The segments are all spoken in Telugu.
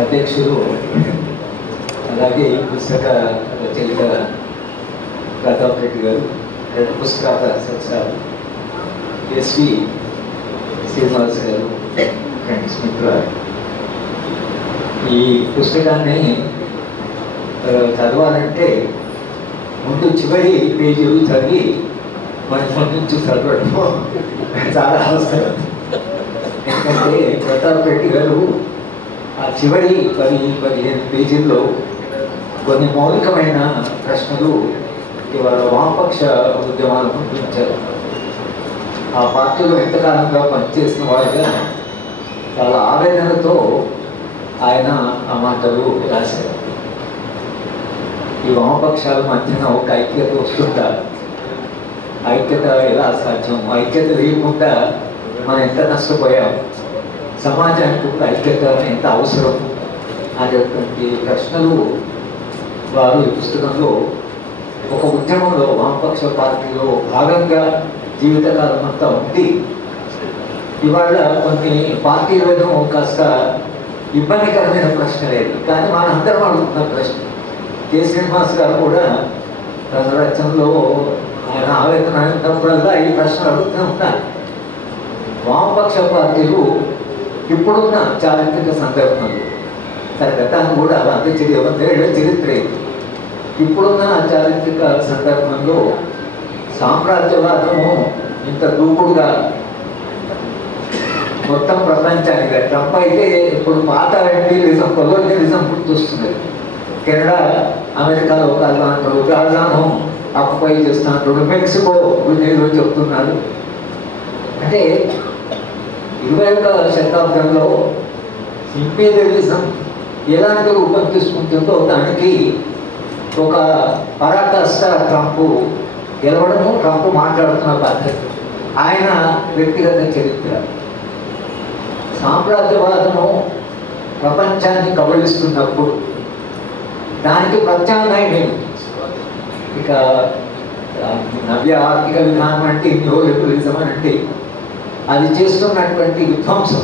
అధ్యక్షులు, అలాగే ఈ పుస్తక రచయిత ప్రతాప్ రెడ్డి గారు, రెండు పుస్తకాల సార్ ఎస్వి శ్రీనివాస్ గారు, ఫ్రెండ్స్ మిత్రులు, ఈ పుస్తకాన్ని చదవాలంటే ముందు చివరి పేజీలు చదివి మన నుంచి చదవడం చాలా అవసరం. ఎందుకంటే ప్రతాప్ రెడ్డి గారు ఆ చివరి 10-15 పేజీల్లో కొన్ని మౌలికమైన ప్రశ్నలు ఇవాళ వామపక్ష ఉద్యమాలను గురించారు. ఆ పార్టీలో ఎంతకాలంగా పనిచేసిన వాళ్ళగా చాలా ఆవేదనతో ఆయన ఆ మాటలు రాశారు. ఈ వామపక్షాల మధ్యన ఒక ఐక్యత వస్తుందా? ఐక్యత ఎలా సాధ్యం? ఐక్యత లేకుండా మనం ఎంత నష్టపోయాం? సమాజానికి ఒక ఐక్యత ఎంత అవసరం అనేటువంటి ప్రశ్నలు వారు ఈ పుస్తకంలో ఒక ఉద్యమంలో వామపక్ష పార్టీలో భాగంగా జీవితకాలం అంతా ఉంది. ఇవాళ కొన్ని పార్టీలను కాస్త ఇబ్బందికరమైన ప్రశ్న లేదు, కానీ మనందరం అడుగుతున్న ప్రశ్న. కె శ్రీనివాస్ గారు కూడా తన రచనలో ఆయన ఆవేదన అయినప్పుడల్లా ఈ ప్రశ్న అడుగుతూ ఉంటారు. వామపక్ష పార్టీలు ఇప్పుడున్న చారిత్రక సందర్భంలో, సరే గతాన్ని కూడా 100 ఏళ్ళ చరిత్ర, ఇప్పుడున్న చారిత్రక సందర్భంలో సామ్రాజ్యవాదము ఇంత దూకుడుగా మొత్తం ప్రపంచానికి, ట్రంప్ అయితే ఇప్పుడు పాత ఎంపీలిజం, కొలోనియలిజం గుర్తొస్తుంది. కెనడా అమెరికాలో కాదు, గాజాను ఆక్యుపై చేస్తున్నప్పుడు మెక్సికో గురించి చెప్తున్నారు. అంటే 20వ శతాబ్దంలో ఇంపీరియలిజం ఎలాంటి రూపం తీసుకుంటుందో దానికి ఒక పరాకాష్ట ట్రంప్ గెలవడము, ట్రంప్ మాట్లాడుతున్న పద్ధతి, ఆయన వ్యక్తిగత చరిత్ర. సామ్రాజ్యవాదము ప్రపంచాన్ని కబళిస్తున్నప్పుడు దానికి ప్రత్యామ్నాయం ఏమిటి? ఇక నవ్య ఆర్థిక విధానం అంటే న్యూలిబరలిజం అని అంటే అది చేస్తున్నటువంటి విధ్వంసం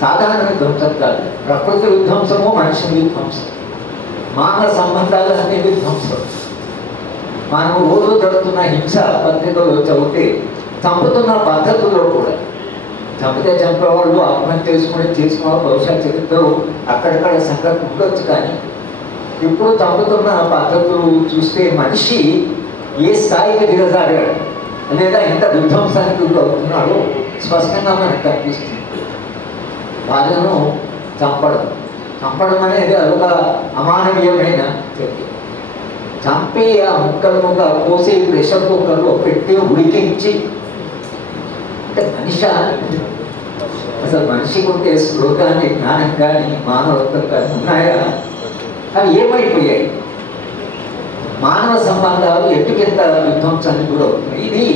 సాధారణ విధ్వంసం కాదు. ప్రకృతి విధ్వంసము, మనిషి విధ్వంసం, మానవ సంబంధాలు అనే విధ్వంసం. మనం రోజు జరుగుతున్న హింస పత్రికలో చదివితే చంపుతున్న పద్ధతుల్లో కూడా, చంపితే చంపేవాళ్ళు ఆత్మహత్య చేసుకునేవాళ్ళు బహుశా చరిత్రలో అక్కడక్కడ సంఘటన ఉండొచ్చు, కానీ ఇప్పుడు చంపుతున్న పద్ధతులు చూస్తే మనిషి ఏ స్థాయికి దిగజారాడు లేదా ఎంత విధ్వంసానికి అవుతున్నాడో స్పష్టంగా మనకు కనిపిస్తుంది. వాళ్ళను చంపడం అనేది అదొక అమానవీయమైన చర్య. చంపి ఆ ముక్కలుగా కోసి ప్రెషర్ కుక్కర్లో పెట్టి ఉడికించి, అంటే మనిషి అసలు మనిషికి ఉంటే స్పృహ కానీ, జ్ఞానం కానీ, మానవత్వం కానీ ఉన్నాయా? అవి ఏమైపోయాయి? మానవ సంబంధాలు ఎట్టుకెంత విధ్వంసానికి కూడా అవుతున్నాయి. ఇది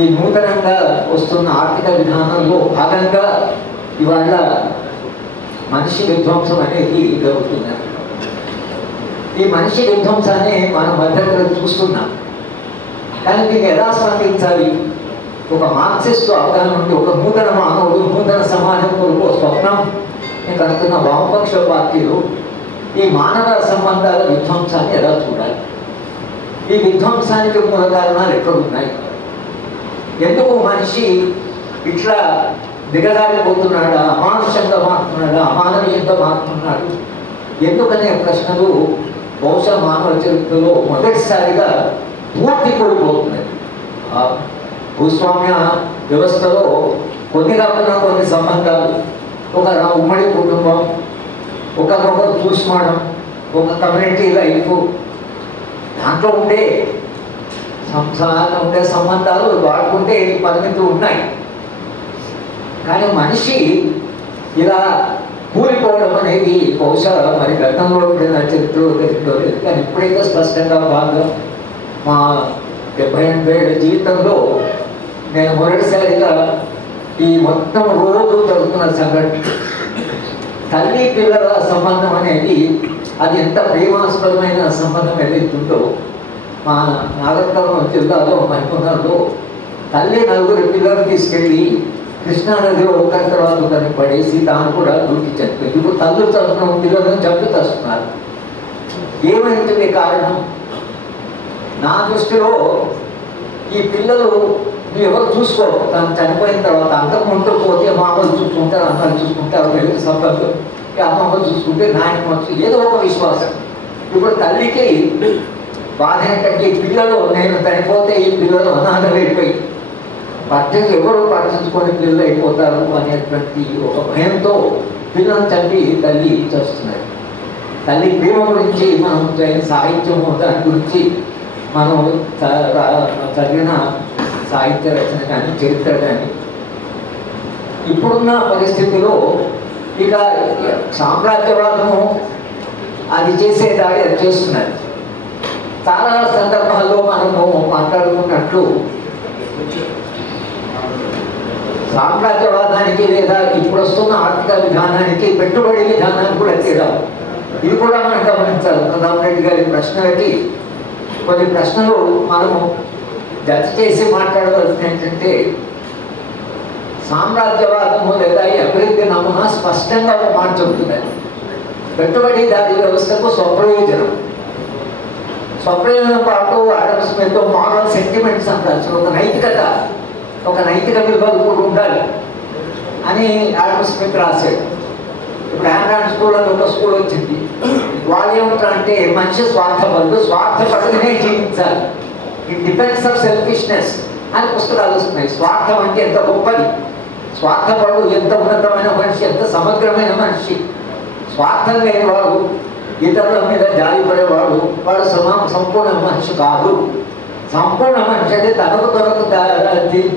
ఈ నూతనంగా వస్తున్న ఆర్థిక విధానంలో భాగంగా ఇవాళ మనిషి విధ్వంసం అనేది జరుగుతున్నది. ఈ మనిషి విధ్వంసాన్ని మనం భద్రతలు చూస్తున్నాం, కానీ దీన్ని ఎలా స్పందించాలి? ఒక మార్క్సిస్ట్ అవగాహన నుండి ఒక నూతన మానవుడు, నూతన సమాజం కొరకు స్వప్నం కనుక్కున్న వామపక్ష పార్టీలు ఈ మానవ సంబంధాల విధ్వంసాన్ని ఎలా చూడాలి? ఈ విధ్వంసానికి మూల కారణాలు ఎక్కడున్నాయి? ఎందుకు మనిషి ఇట్లా దిగజారిపోతున్నాడా, అమానుషంగా మారుతున్నాడా, అమానవీయంగా మారుతున్నాడు? ఎందుకనే ప్రశ్నలు బహుశా మానవ చరిత్రలో మొదటిసారిగా పూర్తి కోల్పోతున్నాయి. భూస్వామ్య వ్యవస్థలో కొన్ని కాకుండా కొన్ని సంబంధాలు, ఒక ఉమ్మడి కుటుంబం, ఒకరొకరు చూసుకోవడం, ఒక కమ్యూనిటీ లైఫ్, దాంట్లో ఉండే సంబంధాలు వాడుకుంటే పరిమితులు ఉన్నాయి. కానీ మనిషి ఇలా కూలిపోవడం అనేది బహుశా మరి గతంలో నా చరిత్రలో తెలియలేదు, కానీ ఇప్పుడైతే స్పష్టంగా బాగా మా 78 ఏళ్ళ జీవితంలో నేను మొదటిసారిగా ఈ మొత్తం రోజు జరుగుతున్న సంఘటన, తల్లి పిల్లల సంబంధం అనేది అది ఎంత ప్రేమాస్పదమైన సంబంధం ఏదైతుందో, మా నాగర్కర్నూలు జిల్లాలో మహిమూర్లో తల్లి 4 పిల్లలు తీసుకెళ్ళి కృష్ణానదిలో ఒకరి తర్వాత ఒకరిని పడేసి తాను కూడా దూకి చనిపోయింది. ఇప్పుడు తల్లు తరఫున పిల్లలను చంపి తెస్తున్నారు. ఏమైంది కారణం? నా దృష్టిలో ఈ పిల్లలు ఎవరు చూసుకోరు. తను చనిపోయిన తర్వాత అంతకుముందు పోతే మామూలు చూసుకుంటారు, అమ్మలు చూసుకుంటారు, వెళ్ళి సంపర్కం అమ్మమ్మ చూసుకుంటే నాయనమ్మ ఏదో ఒక విశ్వాసం. ఇప్పుడు తల్లికి బాధ ఏంటంటే ఈ పిల్లలు నేను చనిపోతే ఈ పిల్లలు అనాథలు అయిపోయి ఎవరు పట్టించుకొని పిల్లలు అయిపోతారు అనేటువంటి ఒక భయంతో పిల్లలను చంపి తల్లి చేస్తున్నారు. తల్లి ప్రేమ గురించి మనం సాహిత్యము దాని గురించి మనం చదివిన సాహిత్య రచన కానీ చరిత్ర కానీ ఇప్పుడున్న పరిస్థితిలో ఇక సామ్రాజ్యవాదము అది చేసే దాడి అది చేస్తున్నారు. చాలా సందర్భాల్లో మనము మాట్లాడుకున్నట్లు సామ్రాజ్యవాదానికి లేదా ఇప్పుడు వస్తున్న ఆర్థిక విధానానికి పెట్టుబడి విధానానికి కూడా తేడా. ఇది కూడా మనం గమనించాలి. ప్రధాన రెడ్డి గారి ప్రశ్నలకి కొన్ని ప్రశ్నలు మనము జత చేసి మాట్లాడవలసింది ఏంటంటే సామ్రాజ్యవాదము లేదా ఈ అభివృద్ధి నమూనా స్పష్టంగా ఒక మాట చెబుతున్నారు. పెట్టుబడిదారీ వ్యవస్థకు స్వప్రయోజనం, స్వప్రయోజనం పాటు ఆడమ్ స్మిత్ మారల్ సెంటిమెంట్స్ అంటారు. ఒక నైతిక విలువలు కూడా ఉండాలి అని ఆడమ్ స్మిత్ రాశాడు. ఇప్పుడు ఆండ్రాయిడ్ స్కూల్ అని ఒక స్కూల్ వచ్చింది. వాళ్ళు ఏమంటారంటే మనిషి స్వార్థపరుడు, స్వార్థపరుడునే జీవించాలి, ఇట్ డిపెండ్స్ ఆఫ్ సెల్ఫిష్నెస్ అని పుస్తకాలు వస్తున్నాయి. స్వార్థం అంటే ఎంత గొప్పది, స్వార్థపరుడు ఎంత ఉన్నతమైన మనిషి, ఎంత సమగ్రమైన మనిషి. స్వార్థం లేనివాడు, ఇతరుల మీద జాలిపడేవాడు వాడు సంపూర్ణ మనిషి కాదు. సంపూర్ణ మనిషి అంటే తనకు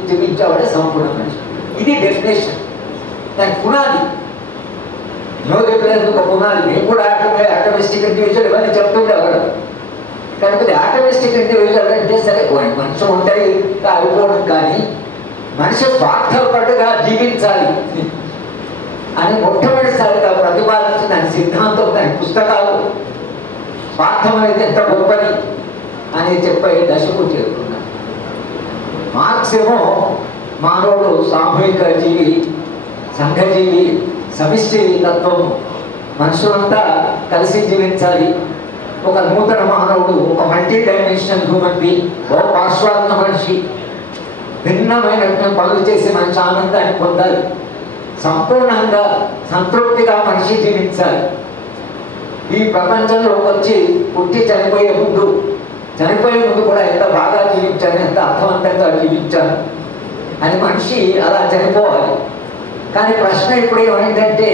జీవించేవాడే సంపూర్ణ మనిషి. ఇది డెఫినేషన్, దాని పునాది. ఒక పునాది. మేము కూడా ఆటోమిస్టిక్ ఇండివిజువల్ ఇవన్నీ చెప్తుండేవాడు. కాకపోతే ఆటోమిస్టిక్ ఇండివిజువల్ అంటే సరే మనిషి ఉంటాయి అయిపోవడం, కానీ మనిషి స్వార్థపట్టుగా జీవించాలి అని మొట్టమొదటిసారిగా ప్రతిపాదించిన దాని సిద్ధాంతం, దాని పుస్తకాలు స్వార్థం అనేది ఎంత గొప్పది అని చెప్పే దశకు చేరుకున్నాను. మార్క్స్ ఏమో మానవుడు సామూహిక జీవి, సంఘజీవి, సమిష్టి తత్వం, మనుషులంతా కలిసి జీవించాలి, ఒక నూతన మానవుడు, ఒక మల్టీ డైమెన్షనల్ హ్యూమన్ బీయింగ్, ఒక పార్శ్వాత్మ మనిషి, భిన్నమైన పనులు చేసి మంచి ఆనందాన్ని పొందాలి, సంపూర్ణంగా సంతృప్తిగా మనిషి జీవించాలి. ఈ ప్రపంచంలోకి వచ్చి పుట్టి చనిపోయే ముందు కూడా ఎంత బాగా జీవించాను, ఎంత అర్థవంతంగా జీవించాను అని మనిషి అలా చనిపోవాలి. కానీ ప్రశ్న ఇప్పుడు ఏమైందంటే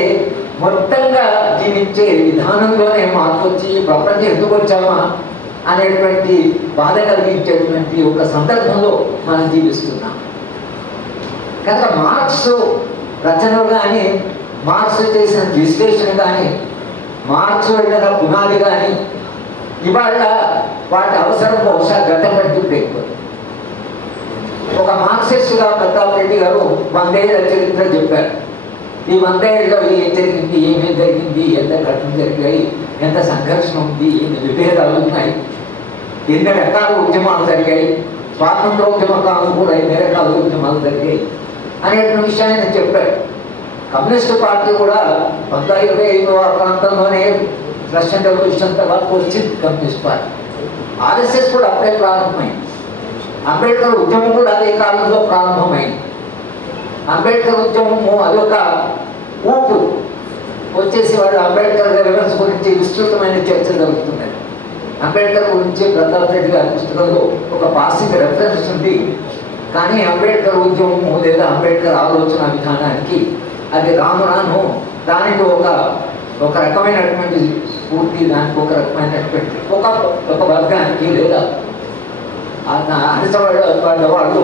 మొత్తంగా జీవించే విధానంలోనే మార్పు వచ్చి ప్రపంచం ఎందుకు వచ్చామా అనేటువంటి బాధ కలిగించేటువంటి ఒక సందర్భంలో మనం జీవిస్తున్నాం. కనుక మార్క్స్ రచనలు కానీ, మార్క్స్ చేసిన విశ్లేషణ కానీ, మార్క్స్ వెళ్ళిన పునాది కానీ ఇవాళ వాటి అవసరం బహుశా గతం కంటే ఎక్కువ. ఒక మార్క్సిస్ట్గా ప్రతాప్ రెడ్డి గారు 100 ఏళ్ల చరిత్ర చెప్పారు. ఈ 100 ఏళ్ళలో ఏం జరిగింది, ఏమేమి జరిగింది, ఎంత ఘటనలు జరిగాయి, ఎంత సంఘర్షణ ఉంది, ఎన్ని విభేదాలు ఉన్నాయి, ఎన్ని రకాల ఉద్యమాలు జరిగాయి, స్వాతంత్రోద్యమ కాలం కూడా ఎన్ని రకాల ఉద్యమాలు జరిగాయి అనేటువంటి విషయాన్ని నేను చెప్పాడు. కమ్యూనిస్టు పార్టీ కూడా 1925 ప్రాంతంలోనే రష్యన్ రెవల్యూషన్ తర్వాత వచ్చింది కమ్యూనిస్ట్ పార్టీ. ఆర్ఎస్ఎస్ కూడా అప్పుడే ప్రారంభమైంది. అంబేద్కర్ ఉద్యమం కూడా అదే కాలంలో ప్రారంభమైంది. అంబేద్కర్ ఉద్యమము అదొక ఊపు వచ్చేసి వాళ్ళు అంబేద్కర్ రివర్స్ గురించి విస్తృతమైన చర్చ జరుగుతున్నాయి. అంబేద్కర్ గురించి ప్రతాప్ రెడ్డి గారి పుస్తకంలో ఒక పాసింగ్ రెఫరెన్స్ ఉంది. కానీ అంబేద్కర్ ఉద్యమము లేదా అంబేద్కర్ ఆలోచన విధానానికి అది రాను రాను దానికి ఒక రకమైనటువంటి స్ఫూర్తి, దానికి ఒక రకమైనటువంటి ఒక వర్గానికి లేదా అనిసపడ్డ వాళ్ళు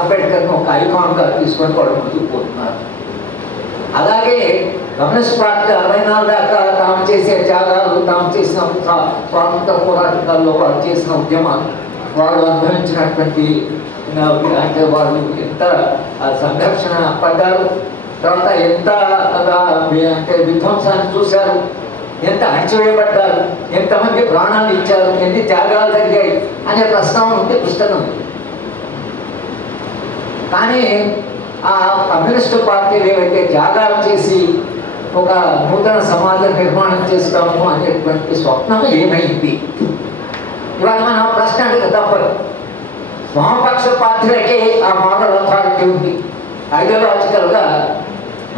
అంబేద్కర్ను ఒక ఐకాన్గా తీసుకొని వాళ్ళు ముందుకు పోతున్నారు. అలాగే కమ్యూనిస్ట్ పార్టీ 64 దాకా తాము చేసే త్యాగాలు, తాము చేసిన స్వాతంత్ర పోరాటాల్లో వాళ్ళు చేసిన ఉద్యమాలు, వాళ్ళు అనుభవించినటువంటి అంటే వాళ్ళు ఎంత సంఘర్షణ పడ్డారు, తర్వాత ఎంత అంటే విధ్వంసాన్ని చూశారు, ఎంత అణచివేయబడ్డారు, ఎంతమంది ప్రాణాలు ఇచ్చారు, ఎన్ని త్యాగాలు జరిగాయి అనే ప్రస్తావన ఉంటే పుస్తకం. కానీ ఆ కమ్యూనిస్టు పార్టీలు ఏవైతే త్యాగాలు చేసి ఒక నూతన సమాజ నిర్మాణం చేస్తాము అనేటువంటి స్వప్నం ఏమైంది? ఇవాళ మనం ప్రశ్న అడిగ తప్పదు. వామపక్ష పార్టీలకే ఆ మోరల్ అథారిటీ ఉంది. ఐడియాలజికల్గా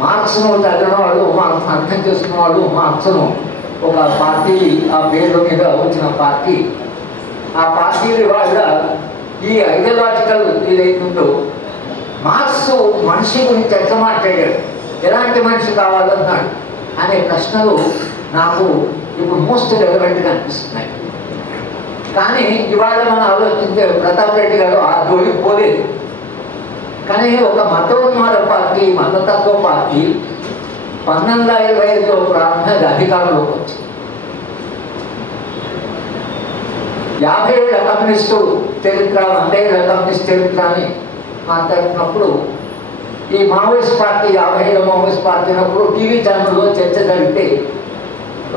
మార్క్స్ను చదివిన వాళ్ళు, మార్క్స్ను అర్థం చేసుకున్న వాళ్ళు మార్క్స్ను ఒక పార్టీ, ఆ పేరు మీద వచ్చిన పార్టీ, ఆ పార్టీలు వాళ్ళ ఈ ఐడియాలజికల్ ఏదైతుందో మార్క్స్ మనిషి గురించి ఎట్లా మాట్లాడాడు, ఎలాంటి మనిషి కావాలన్నాడు అనే ప్రశ్నలు నాకు ఇప్పుడు మోస్ట్ రెలవెంట్గా అనిపిస్తున్నాయి. కానీ ఇవాళ మనం ఆలోచించే ప్రతాప్ రెడ్డి గారు ఆ జోలికి పోలేదు. కానీ ఒక మతోన్మాద పార్టీ, మతతత్వ పార్టీ 1925లో ప్రారంభంగా అధికారంలోకి వచ్చింది. 50 ఏళ్ల కమ్యూనిస్టు చరిత్ర, 100 ఏళ్ల కమ్యూనిస్ట్ చరిత్ర అని మాట్లాడుతున్నప్పుడు ఈ మావోయిస్ట్ పార్టీ 50 ఏళ్ల మావోయిస్ట్ పార్టీ అయినప్పుడు టీవీ ఛానల్లో చర్చ జరిగితే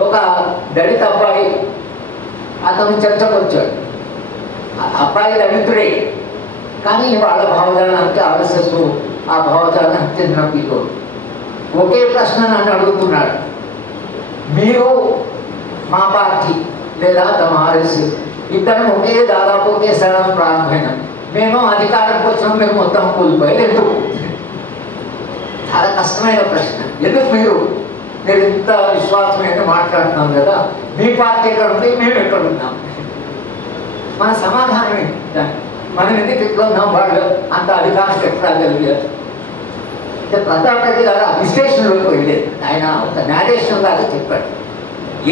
ఒక దళిత అబ్బాయి అతను చర్చకు వచ్చాడు. అబ్బాయి దళితుడే, కానీ వాళ్ళ భావజాలానికి ఆర్ఎస్ఎస్ ఆ భావజాలానికి చెందిన పీకోడు. ఒకే ప్రశ్న నన్ను అడుగుతున్నాడు, మీరు మా పార్టీ లేదా తమ ఆర్ఎస్ఎస్ ఇద్దరం ఒకే దాదాపు ఒకే స్థలం ప్రారంభమైన, మేము అధికారం కోసం మేము మొత్తం కూలిపోయారు ఎందుకు? చాలా కష్టమైన ప్రశ్న. ఎందుకు మీరు ఇంత విశ్వాసమైన మాట్లాడుతున్నాం కదా, మీ పార్టీ ఎక్కడ ఉంది, మేము ఎక్కడ ఉన్నాం? మన సమాధానం ఏంటి? మనం ఎందుకు ఎక్కడ ఉన్నాం, వాళ్ళు అంత అధికారం ఎక్కడ కలిగారు? ప్రతాప్ రెడ్డి గారు ఆ విశ్లేషణలోకి వెళ్ళేది. ఆయన ఒక నేరేషన్ లాగా చెప్పాడు,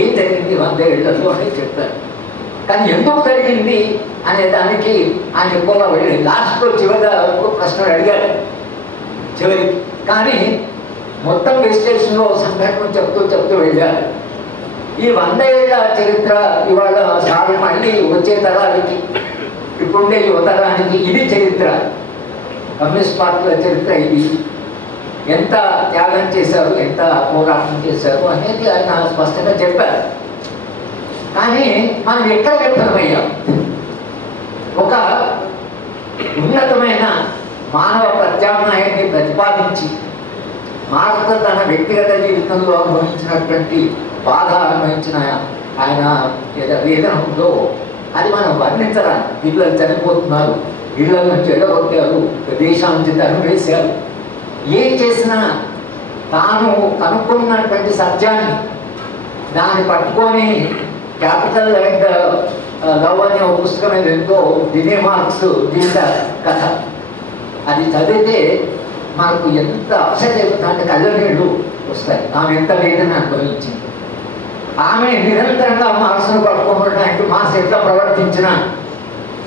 ఏం జరిగింది 100 ఏళ్లలో అని చెప్పారు. కానీ ఎందుకు జరిగింది అనే దానికి ఆయన ఎక్కువగా వెళ్ళి లాస్ట్లో చివరిగా ప్రశ్నలు అడిగారు చివరికి. కానీ మొత్తం విశ్లేషణలో సంఘటన చెప్తూ వెళ్ళారు. ఈ 100 ఏళ్ల చరిత్ర ఇవాళ సారి మళ్ళీ వచ్చే తరానికి, ఇప్పుడుండే యువతరానికి ఇది చరిత్ర, కమ్యూనిస్ట్ పార్టీల చరిత్ర ఇది. ఎంత త్యాగం చేశారు, ఎంత పోరాటం చేశారు అనేది ఆయన స్పష్టంగా చెప్పారు. కానీ మనం ఎక్కడ విఫలమయ్యాం? ఒక ఉన్నతమైన మానవ ప్రత్యామ్నాయాన్ని ప్రతిపాదించి మార్క్స్ తన వ్యక్తిగత జీవితంలో అనుభవించినటువంటి బాధ అనుభవించిన ఆయన వేదన ఉందో అది మనం వర్ణించరాని. పిల్లలు చనిపోతున్నారు, ఇళ్ల నుంచి ఎడగొట్టారు, దేశాల నుంచి తరిమివేశారు. ఏం చేసినా తాను కనుక్కున్నటువంటి సత్యాన్ని దాన్ని పట్టుకొని క్యాపిటల్ అండ్ లవ్ అనే ఒక పుస్తకం మీద ఎంతో దినే మార్క్స్ జీవిత కథ, అది చదివితే మనకు ఎంత అప్సెట్ అయిపోతుందంటే కళ్ళ నీళ్ళు వస్తాయి. ఆమె ఎంత వేదన అనుభవించింది. ఆమె నిరంతరంగా మార్క్స్ను పట్టుకోవడానికి మార్క్స్ ఎట్లా ప్రవర్తించినా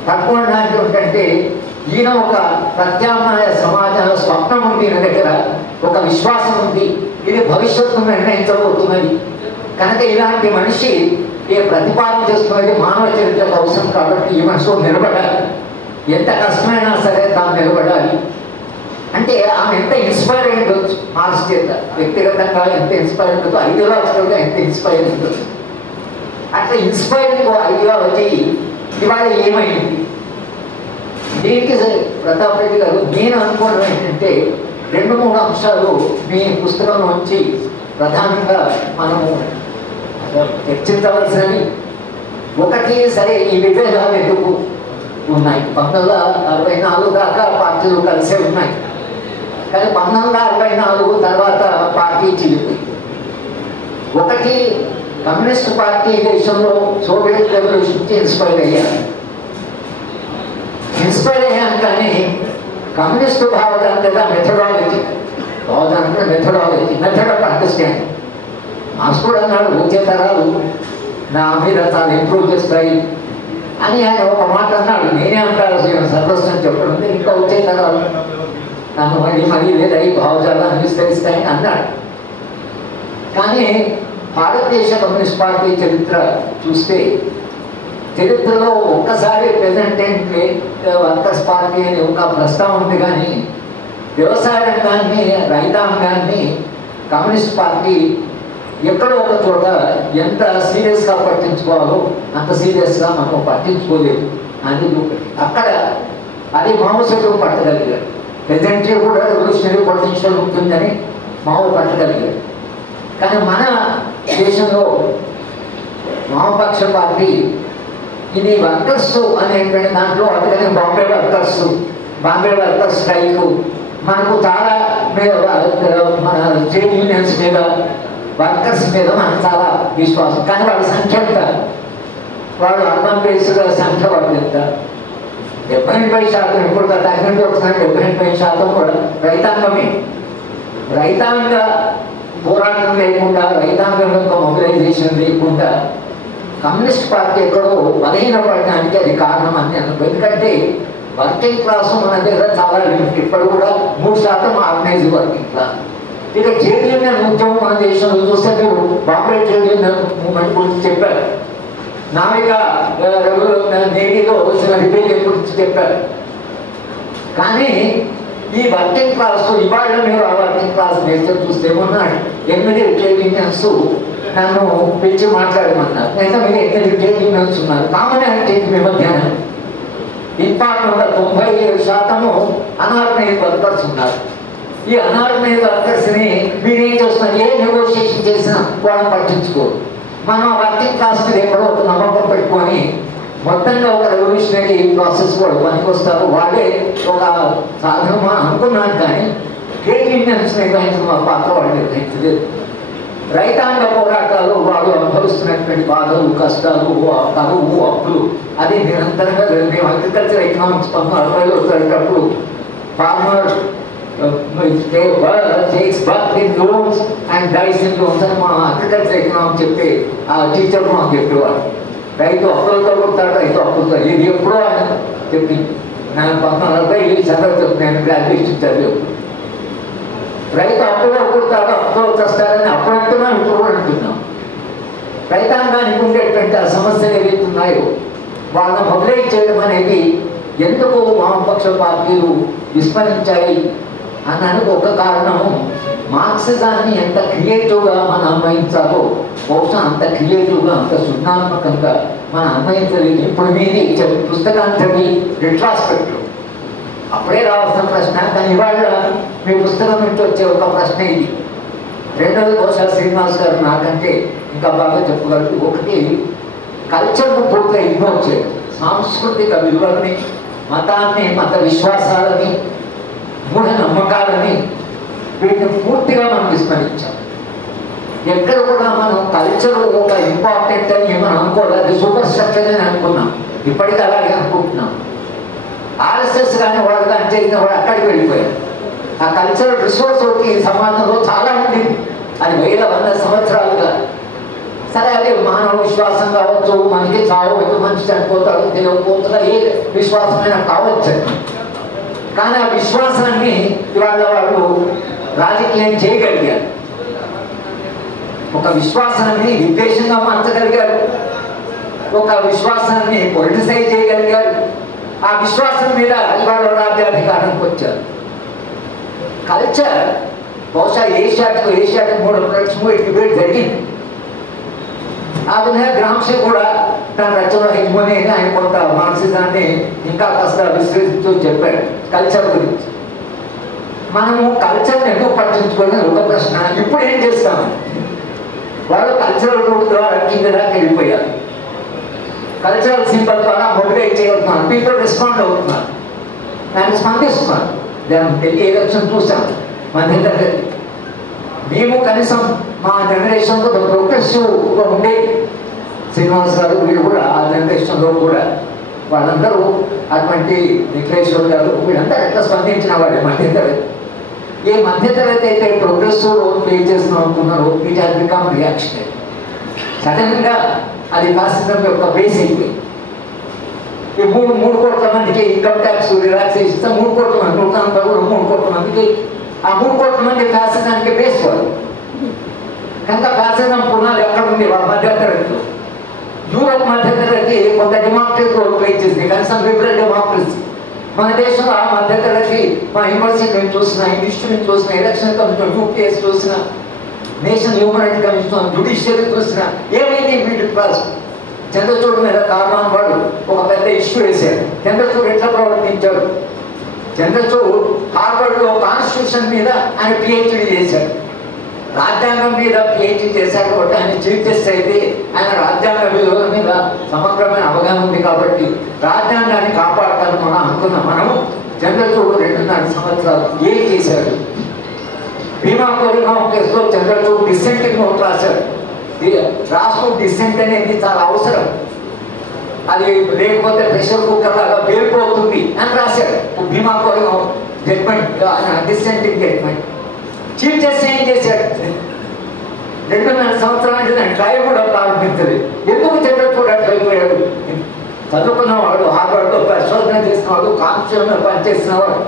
పట్టుకోవడానికి ఏంటంటే ఈయన ఒక ప్రత్యామ్నాయ సమాజ స్వప్నం ఉంది, ఈయన దగ్గర ఒక విశ్వాసం ఉంది, ఇది భవిష్యత్తును నిర్ణయించబోతున్నది. కనుక ఇలాంటి మనిషి ఏ ప్రతిపాదన చేస్తున్నది మానవ చరిత్రకు అవసరం. కాబట్టి ఈ మనిషితో నిలబడాలి, ఎంత కష్టమైనా సరే తాను నిలబడాలి. అంటే ఆమె ఎంత ఇన్స్పైర్ అయిందో మార్క్స్ చేత, వ్యక్తిగతంగా ఎంత ఇన్స్పైర్ అయిందో, ఐడియాలజికల్గా ఎంత ఇన్స్పైర్ అయిందో. అట్లా ఇన్స్పైరింగ్ ఐడియాలజీ ఇవాళ ఏమైంది? దీనికి ప్రతాప్ రెడ్డి గారు నేను అనుకోవడం ఏంటంటే 2-3 అంశాలు మీ పుస్తకంలో నుంచి ప్రధానంగా మనము చర్చించవలసినవి. ఒకటి, సరే ఈ విభేదాలు ఎందుకు ఉన్నాయి? 1964 దాకా పార్టీలు కలిసే ఉన్నాయి, కానీ 1964 తర్వాత పార్టీ చిలిపోయింది. ఒకటి, కమ్యూనిస్ట్ పార్టీ దేశంలో సోవియట్ రెవల్యూషన్కి ఇన్స్పైర్ అయ్యారు. ఇన్స్పైర్ అయ్యాను కానీ కమ్యూనిస్టు భావజాలం లేదా మెథడాలజీ, భావజాలం అంటే methodology, method of understanding. Marks కూడా అన్నాడు, వచ్చే తరాలు నా మీద చాలా ఇంప్రూవ్ చేస్తాయి అని ఆయన ఒక మాట అన్నాడు. నేనే అంటారు సర్వస్వం చెప్పడం, ఇంకా వచ్చే తరాలు నన్ను మళ్ళీ లేదా ఈ భావజాలాన్ని విస్తరిస్తాయని అన్నాడు. కానీ భారతదేశ కమ్యూనిస్ట్ పార్టీ చరిత్ర చూస్తే చరిత్రలో ఒక్కసారి ప్రెసిడెంట్ వర్కర్స్ పార్టీ అని ఒక ప్రస్తావన ఉంది, కానీ వ్యవసాయ రంగాన్ని, రైతాంగాన్ని కమ్యూనిస్ట్ పార్టీ ఎక్కడో ఒక చోట ఎంత సీరియస్గా పట్టించుకోవాలో అంత సీరియస్గా మనం పట్టించుకోలేదు. అది అక్కడ అది మావోయిస్టులు పట్టగలిగారు. ప్రెసిడెంట్లీ కూడా రెవల్యూషనరీ పొలిటిషియల్ ఉంటుందని మావు పట్టగలిగారు. కానీ మన దేశంలో వామపక్ష పార్టీ ఇది వర్కర్స్ అనేటువంటి దాంట్లో అందుకని బాంబే వర్కర్స్ స్ట్రైక్ మనకు చాలా మీద మన ట్రేడ్ యూనియన్స్ మీద వర్కర్స్ మీద మనకు చాలా విశ్వాసం. కానీ వాళ్ళ సంఖ్య ఎంత, వాళ్ళు అర్బన్ బేస్డ్ సంఖ్య వాళ్ళు ఎంత 78% ఇప్పుడు తగ్గినట్టు వస్తున్నాడు. 78% కూడా రైతాంగమే. రైతాంగ పోరాటం లేకుండా, రైతాంగం యొక్క మొబిలైజేషన్ లేకుండా కమ్యూనిస్ట్ పార్టీ ఎక్కడో బలహీనపడడానికి అది కారణం అని అనుకో. ఎందుకంటే వర్కింగ్ క్లాస్ మన దగ్గర చాలా లిమిట్. ఇప్పుడు కూడా 3% ఆర్గనైజ్ వర్కింగ్ క్లాస్. ఇక ట్రేడ్ యూనియన్ ఉద్యమం మన దేశంలో చూస్తే మీరు బాంబే ట్రేడ్ యూనియన్ మూవ్మెంట్ గురించి చెప్పారు, నావిక నేవీలో వచ్చిన రిబేలియన్ గురించి చెప్పారు. కానీ ఈ వర్కింగ్ క్లాస్ ఇవాళ మీరు ఆ వర్కింగ్ క్లాస్ నేచర్ చూస్తే ఉన్నాడు 8 ట్రేడ్ యూనియన్స్ నన్ను పిలిచి మాట్లాడమన్నారు. అయితే మీరు 8 ట్రేడ్ యూనియన్స్ ఉన్నారు, కామన్ అంటే మీ మధ్యాహ్నం ఇంపార్టెంట్ 97% అనార్గనైజ్ వర్కర్స్ ఉన్నారు. ఈ అనార్గనైజ్ వర్కర్స్ని మీరేం చేస్తున్నారు, ఏ నెగోషియేషన్ చేసినా వాళ్ళని పట్టించుకోరు. మనం వర్కింగ్ క్లాస్ మీద ఎక్కడో ఒక నమ్మకం పెట్టుకొని మొత్తంగా ఒక రెవల్యూషనరీ ప్రాసెస్ కూడా పనికొస్తారు. వాళ్ళే ఒక సాధనం అనుకున్నాను. కానీ ట్రేడ్ యూనియన్స్ నిర్వహించిన పాత్ర వాళ్ళు నిర్వహించలేదు. రైతాంగ పోరాటాలు వాళ్ళు అనుభవిస్తున్నటువంటి బాధలు, కష్టాలు, కరువు, అప్పులు అది నిరంతరంగా మేము అగ్రికల్చర్ ఎకనామిక్స్ 1960లో చదివేటప్పుడు farmer takes birth in loans and dies in loans అని మా అగ్రికల్చర్ ఎకనామిక్స్ చెప్పి ఆ టీచర్ మాకు చెప్పేవాడు. రైతు అప్పులతో కొడతాడు, రైతు అప్పులతో. ఇది ఎప్పుడో ఆయన చెప్పింది. నేను 1940 చదవచ్చు, నేను గ్రాడ్యుయేషన్ చదివాను. రైతు అప్పులో కొడతాడు, అప్పులో వస్తాడని అప్పుడు అంటున్నాం, ఇప్పుడు అంటున్నాం. రైతాంగానికి ఉండేటువంటి ఆ సమస్యలు ఏవైతే ఉన్నాయో వాళ్ళని మొబిలైజ్ చేయడం అనేది ఎందుకు వామపక్ష పార్టీలు విస్మరించాయి అన్నది ఒక కారణం. మార్క్సిజాన్ని ఎంత క్రియేటివ్గా మనం అన్వయించాలో బహుశా అంత క్రియేటివ్గా, అంత సృజనాత్మకంగా మనం అన్వయించలేదు. ఇప్పుడు మీది పుస్తకాన్ని చదివి రిట్రాస్పెక్టివ్ అప్పుడే రావాల్సిన ప్రశ్న, కానీ ఇవాళ మీ పుస్తకం నుంచి వచ్చే ఒక ప్రశ్న ఇది. రెండోది బహుశా శ్రీనివాస్ గారు నాకంటే ఇంకా బాగా చెప్పగలరు. ఒకటి కల్చర్ను పూర్తిగా ఇగ్నోర్ చేయడం, సాంస్కృతిక విలువల్ని, మతాన్ని, మత విశ్వాసాలని, మూఢ నమ్మకాలని వీటిని పూర్తిగా మనం విస్మరించాం. ఎక్కడ కూడా మనం కల్చర్ ఒక ఇంపార్టెంట్ అని మనం అనుకోవాలి, అది సూపర్ స్ట్రక్చర్ అని అనుకున్నాం. ఇప్పటికీ అలాగే అనుకుంటున్నాం. ఆర్ఎస్ఎస్ కానీ వాళ్ళు కానీ చేసిన వాడు అక్కడికి వెళ్ళిపోయారు. ఆ కల్చరల్ రిసోర్స్ ఒకటి సమాజంలో చాలా ఉంది, అది 100 సంవత్సరాలుగా. సరే అది మానవ విశ్వాసం కావచ్చు, మనకి చావు, ఎక్కువ మనిషి చనిపోతాడు, తెలియకపోతున్నా ఏ విశ్వాసమైనా కావచ్చు. కానీ ఆ విశ్వాసాన్ని ఇవాళ వాళ్ళు రాజకీయం చేయగలిగారు. ఒక విశ్వాసాన్ని విద్వేషంగా మార్చగలిగారు, ఒక విశ్వాసాన్ని పొలిటిసైజ్ చేయగలిగారు. ఆ విశ్వాసం మీద ఇవాళ రాజ్యాధికారానికి వచ్చారు. కల్చర్ బహుశా ఏషియాకు 3 డిబేట్ జరిగింది. ఆ విధంగా గ్రామ్సీ కూడా తన రచన హెగ్మోనీ ఆయన కొంత మార్క్సిజాన్ని ఇంకా కాస్త విశ్లేషిస్తూ చెప్పాడు కల్చర్ గురించి. మనము కల్చర్ని ఎందుకు పట్టించుకొని ఒక ప్రశ్న. ఇప్పుడు ఏం చేస్తాము, వాళ్ళు కల్చరల్ రూట్ ద్వారా కింద దాకా వెళ్ళిపోయారు. కల్చరల్ సింబల్ ద్వారా మొబిలైజ్ చేయగలుగుతున్నారు, పీపుల్ రెస్పాండ్ అవుతున్నారు, దాన్ని స్పందిస్తున్నారు. ఢిల్లీ ఎలక్షన్ చూసాం మధ్యతరగతి. మేము కనీసం మా జనరేషన్లో ప్రోగ్రెసివ్గా ఉండే శ్రీనివాస్ గారు వీళ్ళు కూడా ఆ జనరేషన్లో కూడా వాళ్ళందరూ అటువంటి నిఖిలేశ్వర్ గారు వీళ్ళందరూ ఎట్లా స్పందించిన వాళ్ళే మధ్యతరగతి. ఏ మధ్యతరగతి అయితే ప్రోగ్రెసివ్ రోల్ ప్లే చేస్తున్నాం అనుకున్నారో ఇట్ హాస్ బికమ్ రియాక్షనరీ. సడన్గా అది ఫ్యాసిజం యొక్క బేస్ అయిపోయింది. ఈ 3 కోట్ల మందికి ఇన్కమ్ ట్యాక్స్ రిలాక్సేషన్ 3 కోట్ల మంది 3 కోట్ల మందికి ఆ 3 కోట్ల మంది ఫ్యాసిజానికి బేస్ వాళ్ళు కనుక ఫ్యాసిజం పునాలు ఎక్కడ ఉంది వాళ్ళ మధ్యతరగతిలో. యూరోప్ మధ్యతరగతి కొంత డెమోక్రసీ రోల్ ప్లే చేసింది, కనీసం లిబరల్ డెమోక్రసీ. మన దేశంలో ఆ మధ్యతరగతి మా యూనివర్సిటీ నుంచి చూసిన, ఇన్స్టిట్యూట్ చూసిన, ఎలక్షన్ కమిషన్, యూపీఎస్ చూసిన, national human rights commission, judiciary చూసిన, ఏమైంది మిడిల్ క్లాస్. చంద్రచూడ్ మీద కార్వాన్ వాడు ఒక పెద్ద ఇష్యూ వేశాడు. చంద్రచూడ్ ఎట్లా ప్రవర్తించాడు, చంద్రచూడ్ హార్వర్డ్లో కాన్స్టిట్యూషన్ మీద ఆయన పిహెచ్డి చేశాడు, రాజ్యాంగం మీద పిహెచ్డి చేశాడు కాబట్టి ఆయన చీఫ్ జస్టిస్ అయితే ఆయన రాజ్యాంగ విలువల మీద సమగ్రమైన అవగాహన ఉంది కాబట్టి రాజ్యాంగాన్ని కాపాడాలని మనం అనుకున్నాం. మనము చంద్రచూడ్ 2.5 సంవత్సరాలు ఏం చేశాడు? భీమా కోరేగాం కేసులో చంద్రచూడ్ డిసెంటింగ్ నోట్ రాశాడు. రాష్ట్ర డిసెంట్ అనేది చాలా అవసరం, అది లేకపోతే ప్రెషర్ కుక్కర్ లాగా పేలిపోతుంది అని రాశాడు. Bhima Koregaon judgement, dissenting judgement. Chief justice ఏం చేశాడు? 2.5 సంవత్సరాలు ట్రయల్ కూడా ప్రారంభించలేదు. ఎందుకు చంద్రచూడ్ అట్లా అయిపోయాడు? చదువుకున్నవాడు, హార్వర్డ్లో పరిశోధన చేసినవాడు, కాన్స్టిట్యూషన్ పనిచేసినవాడు.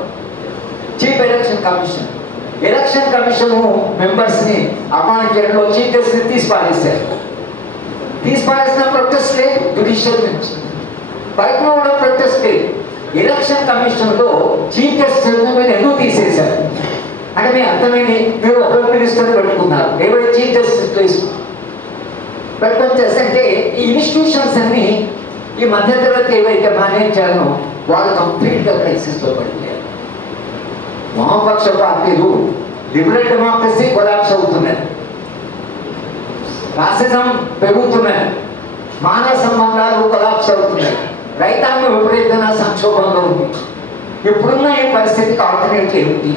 చీఫ్ ఎలక్షన్ కమిషన్ మెంబర్స్ని అపాయింట్ చేయడంలో చీఫ్ జస్టిస్ తీసిపారేశారు. తీసిపారేసిన ప్రొటెస్ట్ లేదు జ్యుడిషియల్ నుంచి, బయట కూడా ప్రొటెస్ట్ లేదు. ఎలక్షన్ కమిషన్లో చీఫ్ జస్టిస్ మీరు ఎందుకు తీసేశారు అంటే మీ అర్థమైంది, మీరు హోమ్ మినిస్టర్ పెట్టుకున్నారు, ఎవరి చీఫ్ జస్టిస్ ప్లేస్ పెట్టుకొని చేస్తే ఈ ఇన్స్టిట్యూషన్స్ అన్ని ఈ మధ్యతరగతి ఏవైతే మేనేజ్ చేయాలో వాళ్ళు కంప్లీట్గా క్రైసిస్లో పడిపోయారు. వామపక్ష పార్టీలు లిబరల్ డెమోక్రసీ కొలాప్స్ అవుతున్నాయి, రాసిజం పెరుగుతున్నాయి, మానవ సంబంధాలు కొలాప్స్ అవుతున్నాయి, రైతాంగం విపరీతమైన సంక్షోభంలో ఉంది. ఇప్పుడున్న ఈ పరిస్థితికి ఆల్టర్నేట్ ఏమిటి?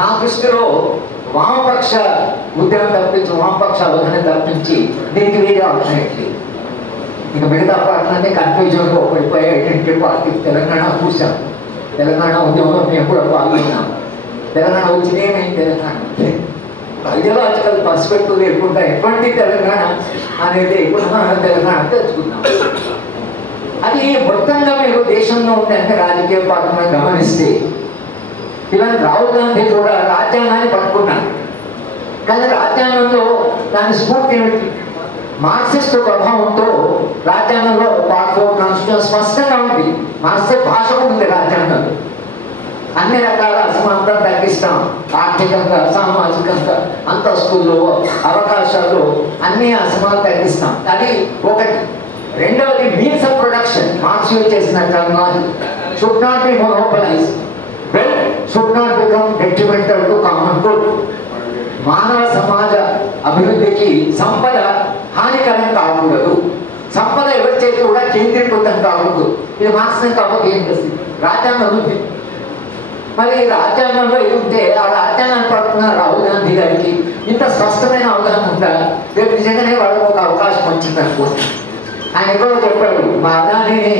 నా దృష్టిలో వామపక్ష ఉద్యమం తప్పించి, వామపక్ష అవగాహన తప్పించి దీనికి వేరే ఆల్టర్నేట్ లేదు. ఇక మిగతా పార్టీలన్నీ కన్ఫ్యూజన్లో పడిపోయి ఐడెంటిటీ పార్టీ తెలంగాణ చూసాం, తెలంగాణ ఉద్యమంలో మేము కూడా పాల్గొన్నాం. తెలంగాణ వచ్చినేమైంది? తెలంగాణ ఐడియాలజికల్ పర్స్పెక్టివ్ లేకుండా ఎటువంటి తెలంగాణ అనేది ఇప్పుడు మనం తెలంగాణ తెచ్చుకున్నాం. అది మొత్తంగా మీరు దేశంలో ఉండే రాజకీయ పార్టీలను గమనిస్తే ఇవన్నీ రాహుల్ గాంధీ కూడా రాజ్యాంగాన్ని పట్టుకున్నాడు, కానీ రాజ్యాంగంలో దాని స్ఫూర్తి ఏమిటి? మార్క్సిస్ట్ ప్రభావంతో రాజ్యాంగంలో పార్ట్ 4 కాన్స్టిట్యూషన్ స్పష్టంగా ఉంది. మార్క్సిస్ట్ భాష ఉంది రాజ్యాంగంలో. అన్ని రకాల అసమానతలు తగ్గిస్తాం, ఆర్థికంగా, సామాజికంగా, అంతస్తుల్లో, అవకాశాలు అన్ని అసమానత తగ్గిస్తాం. అది ఒకటి. రెండవది means of production. Marx use చేసినట్టు should not be monopolise, wealth should not become detrimental to common good. మానవ సమాజ అభివృద్ధికి సంపద హానికరం కాకూడదు, సంపద ఎవరి చేతి కూడా కేంద్రీకృతం కాకూడదు. ఇది మార్క్స్ కాబట్టి ఏం చేస్తుంది? రాజ్యాంగం ఉంది. మరి రాజ్యాంగంలో ఏముంటే ఆ రాజ్యాంగాన్ని పడుతున్న రాహుల్ గాంధీ గారికి ఇంత స్పష్టమైన అవగాహన ఉందా? రేపు నిజంగానే వాళ్ళకి ఒక అవకాశం వచ్చింది అనుకోండి. ఆయన ఎక్కడో చెప్పాడు, మా అదానిని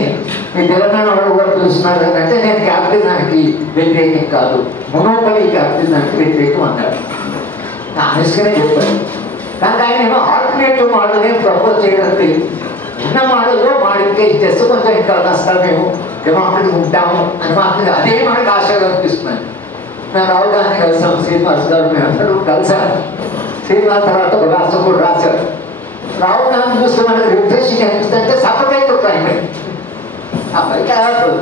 మీ తెలంగాణ వాళ్ళు కూడా చూస్తున్నారు అంటే నేను క్యాపిటలిజానికి వ్యతిరేకం కాదు, మొనోపలి క్యాపిటలిజానికి వ్యతిరేకం అన్నాడు. ఆనెస్ట్గానే చెప్పాడు. కానీ ఆయన ఏమో ఆల్టర్నేటివ్ మోడల్ ఏం ప్రపోజ్ చేయడానికి ఉన్న మోడల్లో మాడిఫికేషన్ చేస్తే కొంచెం ఇంకా కాస్త మేము డెమోక్రటిక్ ఉంటాము అని మాత్రం అదే మనకు ఆశగా అనిపిస్తున్నాను. మేము రాహుల్ గాంధీ కలిసాం, శ్రీనివాస్ గారు మేము అందరూ కలిసాను. శ్రీనివాస్ తర్వాత ఒక రాష్ట్రం కూడా రాశారు. రాహుల్ గాంధీ చూస్తే మనకు రిఫ్రెషింగ్ అనిపిస్తుంటే సపరేట్ క్లైమేట్. ఆ బయట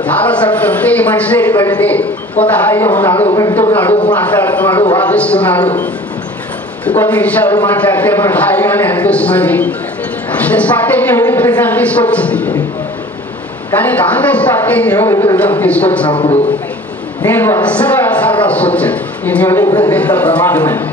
చాలా సపరేట్ ఉంటే ఈ మనిషి దగ్గరికి వెళితే కొంత హాయిగా ఉన్నాడు, వింటున్నాడు, మాట్లాడుతున్నాడు, వాదిస్తున్నాడు, కొన్ని విషయాలు మాట్లాడితే మనకు హాయిగానే అనిపిస్తున్నది. కాంగ్రెస్ పార్టీ న్యూలిబరలిజం తీసుకొచ్చింది, కానీ కాంగ్రెస్ పార్టీ న్యూలిబరలిజం తీసుకొచ్చినప్పుడు నేను అక్షరాలు రాసొచ్చాను ఈ న్యూలిబరలిజం ఎంత ప్రమాదమని.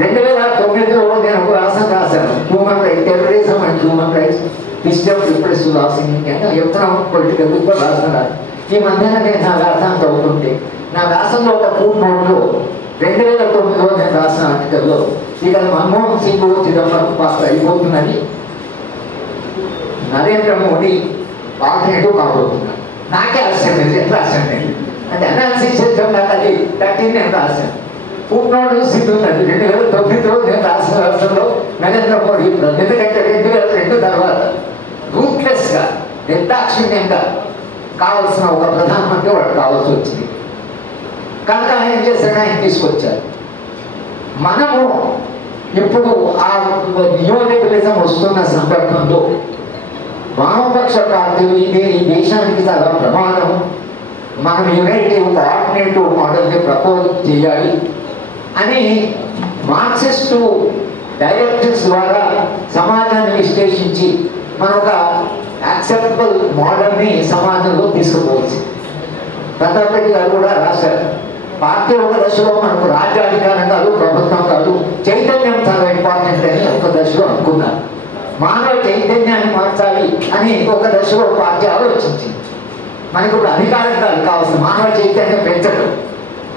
2009లో నేను ఒక రాశాను, human rights, terrorism and human rights, history of repressive laws in India. Economic political కూడా రాస్తున్నారు. ఈ మధ్యన నేను నా వ్యాసాన్ని చదువుతుంటే నా వ్యాసంలో ఒక ఫుడ్ నోట్లో 2009లో నేను రాసిన ఆర్టికల్లో ఇక మన్మోహన్ సింగ్ చిదంబరం పాత్ర అయిపోతున్నది, నరేంద్ర మోడీ ఆల్టర్నేటివ్ కాబోతున్నాడు. నాకే ఆశ్చర్యం ఎట్లా ఆశ్చర్యం అంటే అనాలిసిస్ చేద్దాం. నాకు అది 13 నేను రాశాను. ఫుడ్ నోట్ స్థితి ఉన్నది 2009లో నేను రాసిన రాష్ట్రంలో నరేంద్ర మోడీ. ఎందుకంటే 2002 తర్వాత రూత్లెస్గా, నిర్దాక్షిణ్యంగా కావాల్సిన ఒక ప్రధానమంత్రి వాడు కావాల్సి వచ్చింది. కనుక ఆయన ఏం చేశాడు, ఆయన తీసుకొచ్చారు. మనము ఇప్పుడు ఆ న్యూలిబరలిజం వస్తున్న సందర్భంలో వామపక్ష పార్టీలు ఇది ఈ దేశానికి చాలా ప్రమాదం, మనం యునైటివ్ ఆల్టర్నేటివ్ మోడల్ని ప్రపోజ్ చేయాలి అని మార్క్సిస్టు డైరెక్టివ్స్ ద్వారా సమాజాన్ని విశ్లేషించి మన ఒక యాక్సెప్టబుల్ మోడల్ని సమాజంలో తీసుకోవచ్చు. ప్రతాప్ రెడ్డి గారు కూడా రాశారు. పార్టీ ఒక దశలో మనకు రాజ్యాధికారం కాదు, ప్రభుత్వం కాదు, చైతన్యం చాలా ఇంపార్టెంట్ అని ఒక దశలో అనుకున్నారు. మానవ చైతన్యాన్ని మార్చాలి అని ఒక దశలో పార్టీ ఆలోచించింది. మనకు ఇప్పుడు అధికారం కాదు కావాల్సిన, మానవ చైతన్యం పెంచడం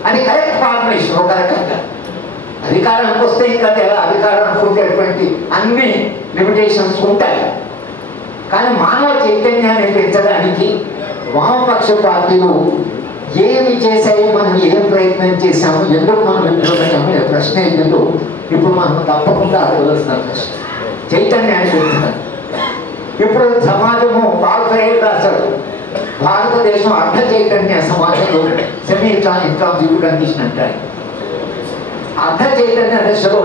అని కరెక్ట్ ఫార్ములేషన్. ఒక రకంగా అధికారానికి వస్తే ఇంకా అధికారానికి ఉండేటువంటి అన్ని లిమిటేషన్స్ ఉంటాయి. కానీ మానవ చైతన్యాన్ని పెంచడానికి వామపక్ష పార్టీలు ఏమి చేశాయి, మనం ఏం ప్రయత్నం చేశాము, ఎందుకు మనం విఫలమయ్యాము అనే ప్రశ్న ఏంటో ఇప్పుడు మనం తప్పకుండా అడగవలసిన ప్రశ్న. చైతన్యాన్ని పెంచుతాం. ఇప్పుడు సమాజము బాగా రాశాడు, భారతదేశం అర్ధ చైతన్య సమాజంలో సెమీ ఇంట్రాన్సిటివ్ కండిషన్ అంటారు. అర్ధ చైతన్య దశలో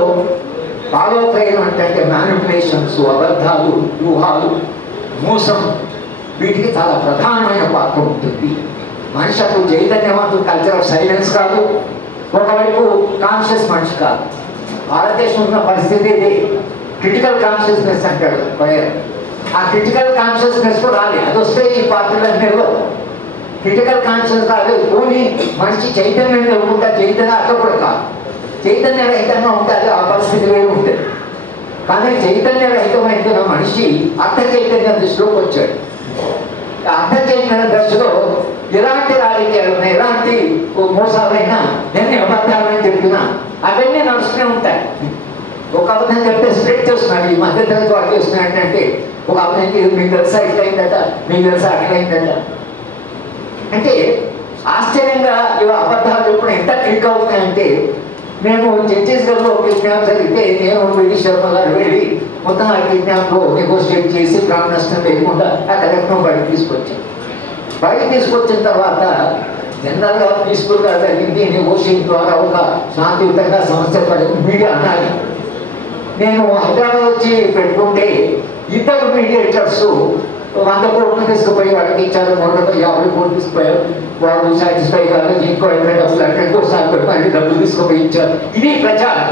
భావోద్వేగం అంటే మ్యానిపులేషన్స్, అబద్ధాలు, వ్యూహాలు, మోసం, వీటికి చాలా ప్రధానమైన పాత్ర ఉంటుంది. మనిషి అప్పుడు చైతన్యవంతుడు కల్చర్ ఆఫ్ సైలెన్స్ కాదు, ఒకవైపు కాన్షియస్ మనిషి కాదు. భారతదేశం ఉన్న పరిస్థితి ఇది. క్రిటికల్ కాన్షియస్నెస్ అంటాడు పైర్. ఆ క్రిటికల్ కాన్షియస్నెస్ రాలి, అది వస్తే ఈ పార్టీలన్నిలో క్రిటికల్ కాన్షియస్ కాదు. పోనీ మనిషి చైతన్యంగా ఉంటా, చైతన్య అట్లా కూడా కాదు, చైతన్య రహితంగా ఉంటుంది, ఆ పరిస్థితి వేరు ఉంటుంది. కానీ చైతన్య రహితమైన మనిషి అర్ధ చైతన్య దృష్టిలోకి వచ్చాడు. అర్ధ చైతన్య దశలో ఎలాంటి రాజకీయాలు ఉన్నాయి, ఎలాంటి మోసాలైనా, ఎన్ని అబద్ధాలని చెప్పినా అవన్నీ నడుస్తూనే ఉంటాయి. ఒక అబద్ధం చెప్తే స్ప్రెడ్ చేస్తున్నాడు. ఈ మధ్యతరగతి వాడు చేస్తున్నాడు అంటే ఒక అబద్ధం మీకు తెలుసా ఇట్లయిందట, మీకు తెలుసా అట్లయిందట అంటే ఆశ్చర్యంగా ఇవి అబద్ధాలు చెప్పడం ఎంత క్లిక్ అవుతున్నాయంటే, మేము ఛత్తీస్గఢ్లో ఒక కిడ్నాప్ జరిగితే నేను విడి శర్మ గారు వెళ్ళి మొత్తం ఆ కిడ్నాప్లో నెగోషియేట్ చేసి ప్రాణ నష్టం లేకుండా ఆ కలెక్టర్ బయటకు తీసుకొచ్చాం. బయటకు తీసుకొచ్చిన తర్వాత జనరల్గా పీస్ఫుల్గా జరిగింది, నెగోషియేషన్ ద్వారా ఒక శాంతియుతంగా సమస్య పడి మీడియా అనాలి. నేను హైదరాబాద్ వచ్చి పెట్టుకుంటే ఇద్దరు మీడియేటర్స్ 100 కోట్లు తీసుకుపోయి వాడికి ఇచ్చారు, 150 కోట్లు తీసుకుపోయారు. వాడు సాటిస్ఫై కాదు, ఇంకో డబ్బులు అంటే ఇంకోసారి పెట్టి డబ్బులు తీసుకుపోయి ఇచ్చారు. ఇది ప్రచారం.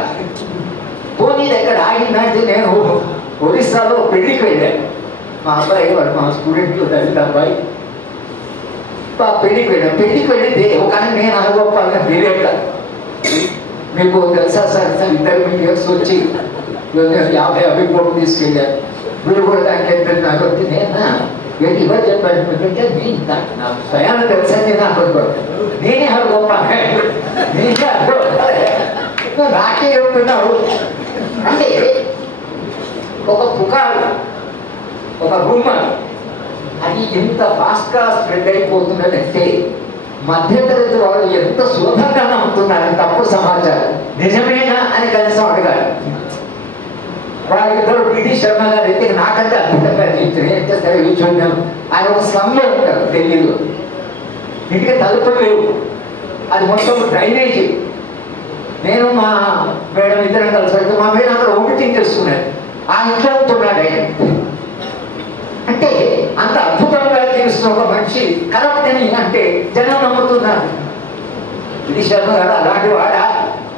పోనీ దగ్గర ఆగిందంటే నేను ఒరిస్సాలో పెళ్లికి వెళ్ళాను. మా అబ్బాయి వాడు మా స్టూడెంట్లు దళిత అబ్బాయి పెళ్లికి వెళ్ళాను. పెళ్లికి వెళ్ళింది ఒక నేను అనుభవాలని తెలియక, మీకు తెలుసా సార్ ఇద్దరు మీడియర్స్ వచ్చి 50 కోట్లు తీసుకెళ్ళారు, వీళ్ళు కూడా దానికి ఎంత నాకు వచ్చి నేను ఇవ్వ చెప్పాను. ఎందుకంటే నా స్వయాన్ని తెలుసా, నేను అనుకోడు, నేనే అనుకోప నేనే అనుకో నాకే చెప్తున్నావు అంటే ఒక పుకారు, ఒక రూమర్ అది ఎంత ఫాస్ట్గా స్ప్రెడ్ అయిపోతున్నదంటే మధ్యతరగతి వాళ్ళు ఎంత సులభంగా నమ్ముతున్నారు తప్పుడు సమాచారం. నిజమేనా అని కనీసం అడగాలి. వాళ్ళిద్దరు పిడి శర్మ గారు అయితే నాకంటే అద్భుతంగా చేస్తే సరే కూర్చున్నాం. ఆయన ఒక స్లమ్లో ఉంటారు ఢిల్లీలో, ఇంటికి తలుపులు లేవు, అది మొత్తం డ్రైనేజీ. నేను మా మేడం ఇద్దరం కలిసి వెళ్తే మా మేడం అక్కడ ఓమిటింగ్ చేస్తున్నారు, ఆ ఇంట్లో ఉంటున్నాడు ఆయన. అంటే అంత అద్భుతంగా చేస్తున్న ఒక మనిషి కరప్ట్ అని అంటే జనం నమ్ముతున్నారు. పిడి శర్మ గారు అలాంటి వాడా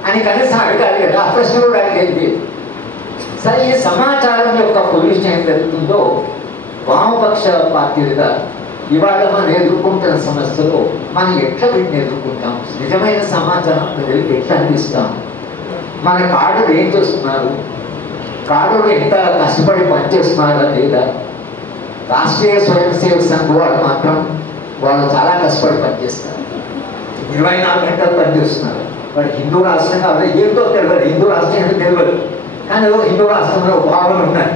అని కనీసం అడగాలి కదా, ఆ ప్రశ్న కూడా అడిగేది. సరే, ఈ సమాచారం యొక్క పొల్యూషన్ ఏం జరుగుతుందో వామపక్ష పార్టీలుగా ఇవాళ మనం ఎదుర్కొంటున్న సమస్యలో మనం ఎట్లా వీటిని ఎదుర్కొంటాం, నిజమైన సమాచారం ప్రజలకు ఎట్లా అందిస్తాం, మన కార్డులు ఏం చేస్తున్నారు, కార్డులు ఎంత కష్టపడి పనిచేస్తున్నారా లేదా. రాష్ట్రీయ స్వయం సేవక సంఘం వాళ్ళు మాత్రం వాళ్ళు చాలా కష్టపడి పనిచేస్తారు, 24 గంటలు పనిచేస్తున్నారు. వాడు హిందూ రాష్ట్రంగా అదే ఏంటో తెలియదు, హిందూ రాష్ట్రం ఏంటో తెలియదు, కానీ హిందూ రాష్ట్రంలో భావన ఉన్నాయి.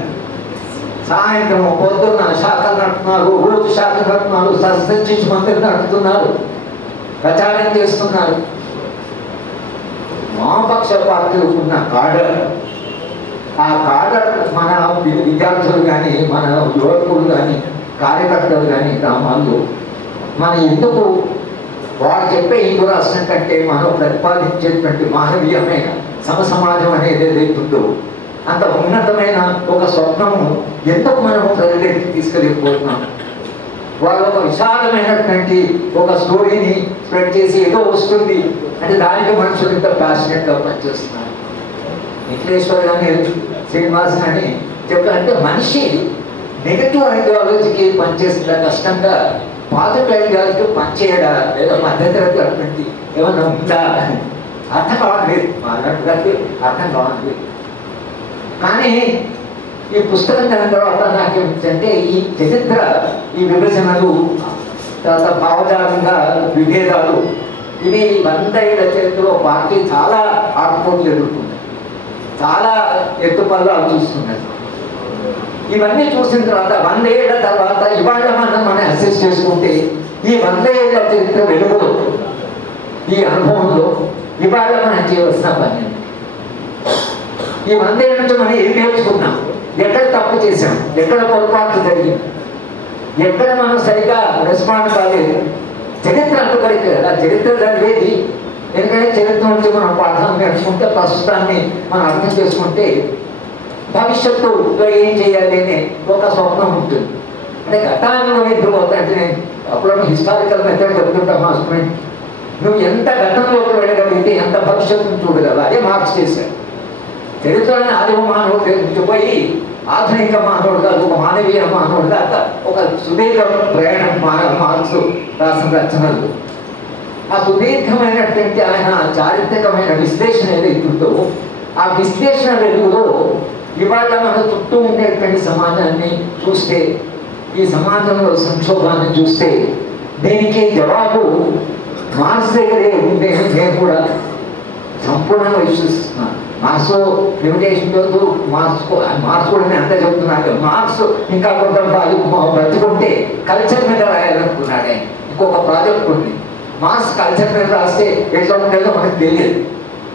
సాయంత్రం పొద్దున్న శాఖలు నడుపుతున్నారు, రోజు శాఖలు నడుపుతున్నారు, సస్పెన్షన్ మంత్రులు నడుపుతున్నారు, ప్రచారం చేస్తున్నారు. వామపక్ష పార్టీలకు ఉన్న కాడర్, ఆ కాడర్ మన విద్యార్థులు కానీ మన యువకులు కానీ కార్యకర్తలు కానీ గ్రామాల్లో మన ఎందుకు వారు చెప్పే హిందూ రాష్ట్రం కంటే మనం ప్రతిపాదించేటువంటి మానవీయమైన సమసమాజం అనేది ఏదైతుందో అంత ఉన్నతమైన ఒక స్వప్నము ఎందుకు మనము ప్రజలకి తీసుకెళ్ళిపోతున్నాం. వాళ్ళు ఒక విశాలమైనటువంటి ఒక స్టోరీని స్ప్రెడ్ చేసి ఏదో వస్తుంది అంటే దానికి మనుషులు ఇంత ప్యాషనెట్గా పనిచేస్తున్నారు. విశ్లేశ్వర్ కానీ శ్రీనివాస్ కానీ చెప్పాలంటే మనిషి నెగటివ్ ఐడియాలజీకి పనిచేస్తున్న కష్టంగా పాదుకైన గారికి పనిచేయడా లేదా మధ్యతరగతి అటువంటి ఏమన్నా ఉందా అర్థం కావట్లేదు. మాట్లాడు గారికి అర్థం కావట్లేదు. కానీ ఈ పుస్తకం దాని తర్వాత నాకేమిటంటే ఈ చరిత్ర, ఈ విభజనలు, తర్వాత భావజాలంగా విభేదాలు, ఇవి 100 ఏళ్ల చరిత్రలో పార్టీ చాలా ఆటుపోట్లు ఎదుర్కొంది, చాలా ఎత్తుపల్లాలు చూస్తున్నది. ఇవన్నీ చూసిన తర్వాత 100 ఏళ్ల తర్వాత ఇవాళ మనం అసెస్ చేసుకుంటే ఈ 100 ఏళ్ల చరిత్ర వెలుగులో, ఈ అనుభవంలో ఇవాళ మనం చేయవలసిన పని, ఈ 100 ఏళ్ళ నుంచి మనం ఏం నేర్చుకున్నాం, ఎక్కడ తప్పు చేశాం, ఎక్కడ పొరపాటు జరిగింది, ఎక్కడ మనం సరిగా రెస్పాండ్ కాలేదు. చరిత్ర అనుకరికి కదా, చరిత్ర చదివేది. ఎందుకంటే చరిత్ర నుంచి మనం పాఠాలు నేర్చుకుంటే, ప్రస్తుతాన్ని మనం అర్థం చేసుకుంటే భవిష్యత్తులో ఏం చేయాలి అనే ఒక స్వప్నం ఉంటుంది. అంటే గతాన్ని ఎదుర్కోవద్దు. అంటే నేను అప్పుడు హిస్టారికల్ మెథడ్ చెప్తుంటా మా స్టూడెంట్, నువ్వు ఎంత గతంలోకి వెళ్ళగలిగితే ఎంత భవిష్యత్తును చూడగలవు. అదే మార్క్స్ చేశాడు. చరిత్రని ఆదిమ మానవుడు నుంచి పోయి ఆధునిక మానవుడు కాదు, ఒక మానవీయ మానవుడు దాకా ఒక సుదీర్ఘ ప్రయాణం మార్క్స్ రాసిన రచనలు. ఆ సుదీర్ఘమైనటువంటి ఆయన చారిత్రకమైన విశ్లేషణ ఏదైతుందో ఆ విశ్లేషణ వెలుగులో ఇవాళ మన చుట్టూ ఉండేటువంటి సమాజాన్ని చూస్తే, ఈ సమాజంలో సంక్షోభాన్ని చూస్తే దీనికి జవాబు మార్క్స్ దగ్గరే ఉంటే నేను కూడా సంపూర్ణంగా విశ్వసిస్తున్నాను. మార్క్స్ లిమిటేషన్ లేదు, మార్క్స్ కూడా నేను అంతా చెప్తున్నాను. మార్క్స్ ఇంకా కొంత బ్రతుకుంటే కల్చర్ మీద రాయాలనుకున్నాడు ఆయన. ఇంకొక ప్రాజెక్ట్ ఉంది, మార్క్స్ కల్చర్ మీద రాస్తే ఎట్లా ఉండేదో మనకు తెలియదు.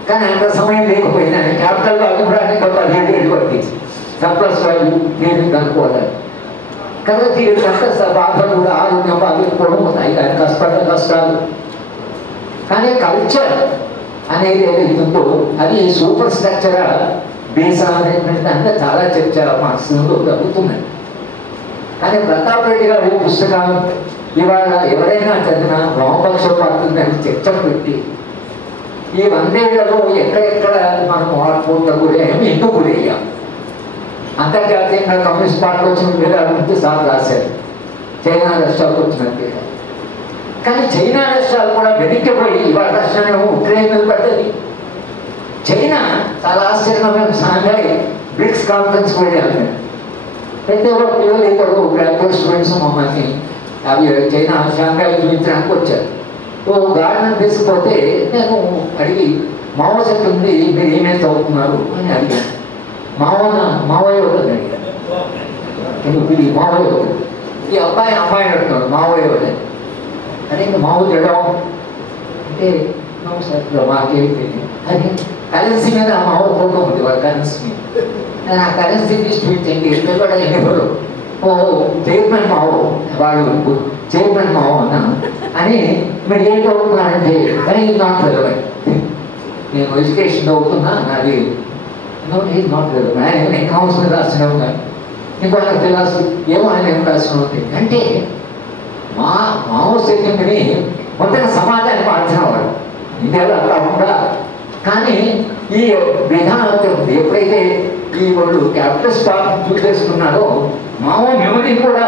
కానీ అంత సమయం లేకపోయినా క్యాపిటల్ వాల్యూ కూడా కొంత 17 ఏళ్ళు పట్టింది, సర్ప్లస్ వాల్యూ నేను కనుక్కోవాలి కదా. దీనికంతా బాధలు కూడా ఆరోగ్యం బాధించుకోవడం ఉన్నాయి, ఆయన కష్టాలు. కానీ కల్చర్ అనేది ఏదైతుందో అది సూపర్ స్ట్రక్చర్ బేస్ అనేటువంటి అంటే చాలా చర్చ మార్క్స్లో జరుగుతున్నాయి. కానీ ప్రతాప్ రెడ్డి గారి పుస్తకం ఇవాళ ఎవరైనా చదివినా వామపక్షపాతుందని చర్చ పెట్టి ఈ 100 ఏళ్లలో ఎక్కడెక్కడ మనం ఆటుపోట్లకు గురయ్యాము, ఎందుకు గురయ్యాం. అంతర్జాతీయంగా కమ్యూనిస్ట్ పార్టీ వచ్చిన విధాల నుంచి సార్ రాశారు, చైనా రాష్ట్రాలకు వచ్చినట్టు. కానీ చైనా రాష్ట్రాలు కూడా వెనక్కిపోయి ఇవాళ రాష్ట్రాన్ని ఉక్రెయిన్ మీద పడ్డది. చైనా చాలా ఆశ్చర్యమైన సాంఘాయి బ్రిక్స్ కాన్ఫరెన్స్కి వెళ్ళాను. ప్రతి ఒక్క పిల్లలు ఇద్దరు గ్రాడ్యుయేట్ స్టూడెంట్స్ మమ్మల్ని అవి చైనా షాంఘాయి చూపించడానికి వచ్చారు. ఓ గార్డెన్ తీసుకుపోతే నేను అడిగి మావో సెట్ ఉంది, మీరు ఏమేమి చదువుతున్నారు అని అడిగాను. మావయ్య ఒకటి అడిగాను, ఇది మావయ్య ఒకటి. ఈ అమ్మాయిని అడుగుతున్నాడు మావయ్య ఒకటి. అదే ఇంకా మావు చేయడం అంటే సార్ మాకేంటి అది కరెన్సీ మీద ఆ మావు ఫోటో ఉంది, వాళ్ళ కరెన్సీ మీద. నేను ఆ కరెన్సీ తీసుకుంటే కూడా ఎవరు ఓ చైర్మన్ మావు, వాళ్ళు చైర్మన్ మావు అన్నాను. అని మీరు ఏం చదువుతున్నారంటే అది నాట్ రెలవెంట్, నేను ఎడ్యుకేషన్ చదువుతున్నా, నాది నాట్ రెలవెంట్. ఆయన అకౌంట్స్ మీద రాసిన ఉన్నాయి, ఇంకో ఆయన ఫిలాసఫీ ఏమో ఆయన ఏం రాసిన ఉంటాయి. అంటే మావో సెట్టింగ్ని మొత్తం సమాజాన్ని మార్చినవాడు. ఇండియాలో అట్లా ఉందా. కానీ ఈ విధానం ఎప్పుడైతే ఈ వాళ్ళు క్యాపిటలిస్ట్ పార్టీ చూస్ చేసుకున్నారో మావో మెమరీ కూడా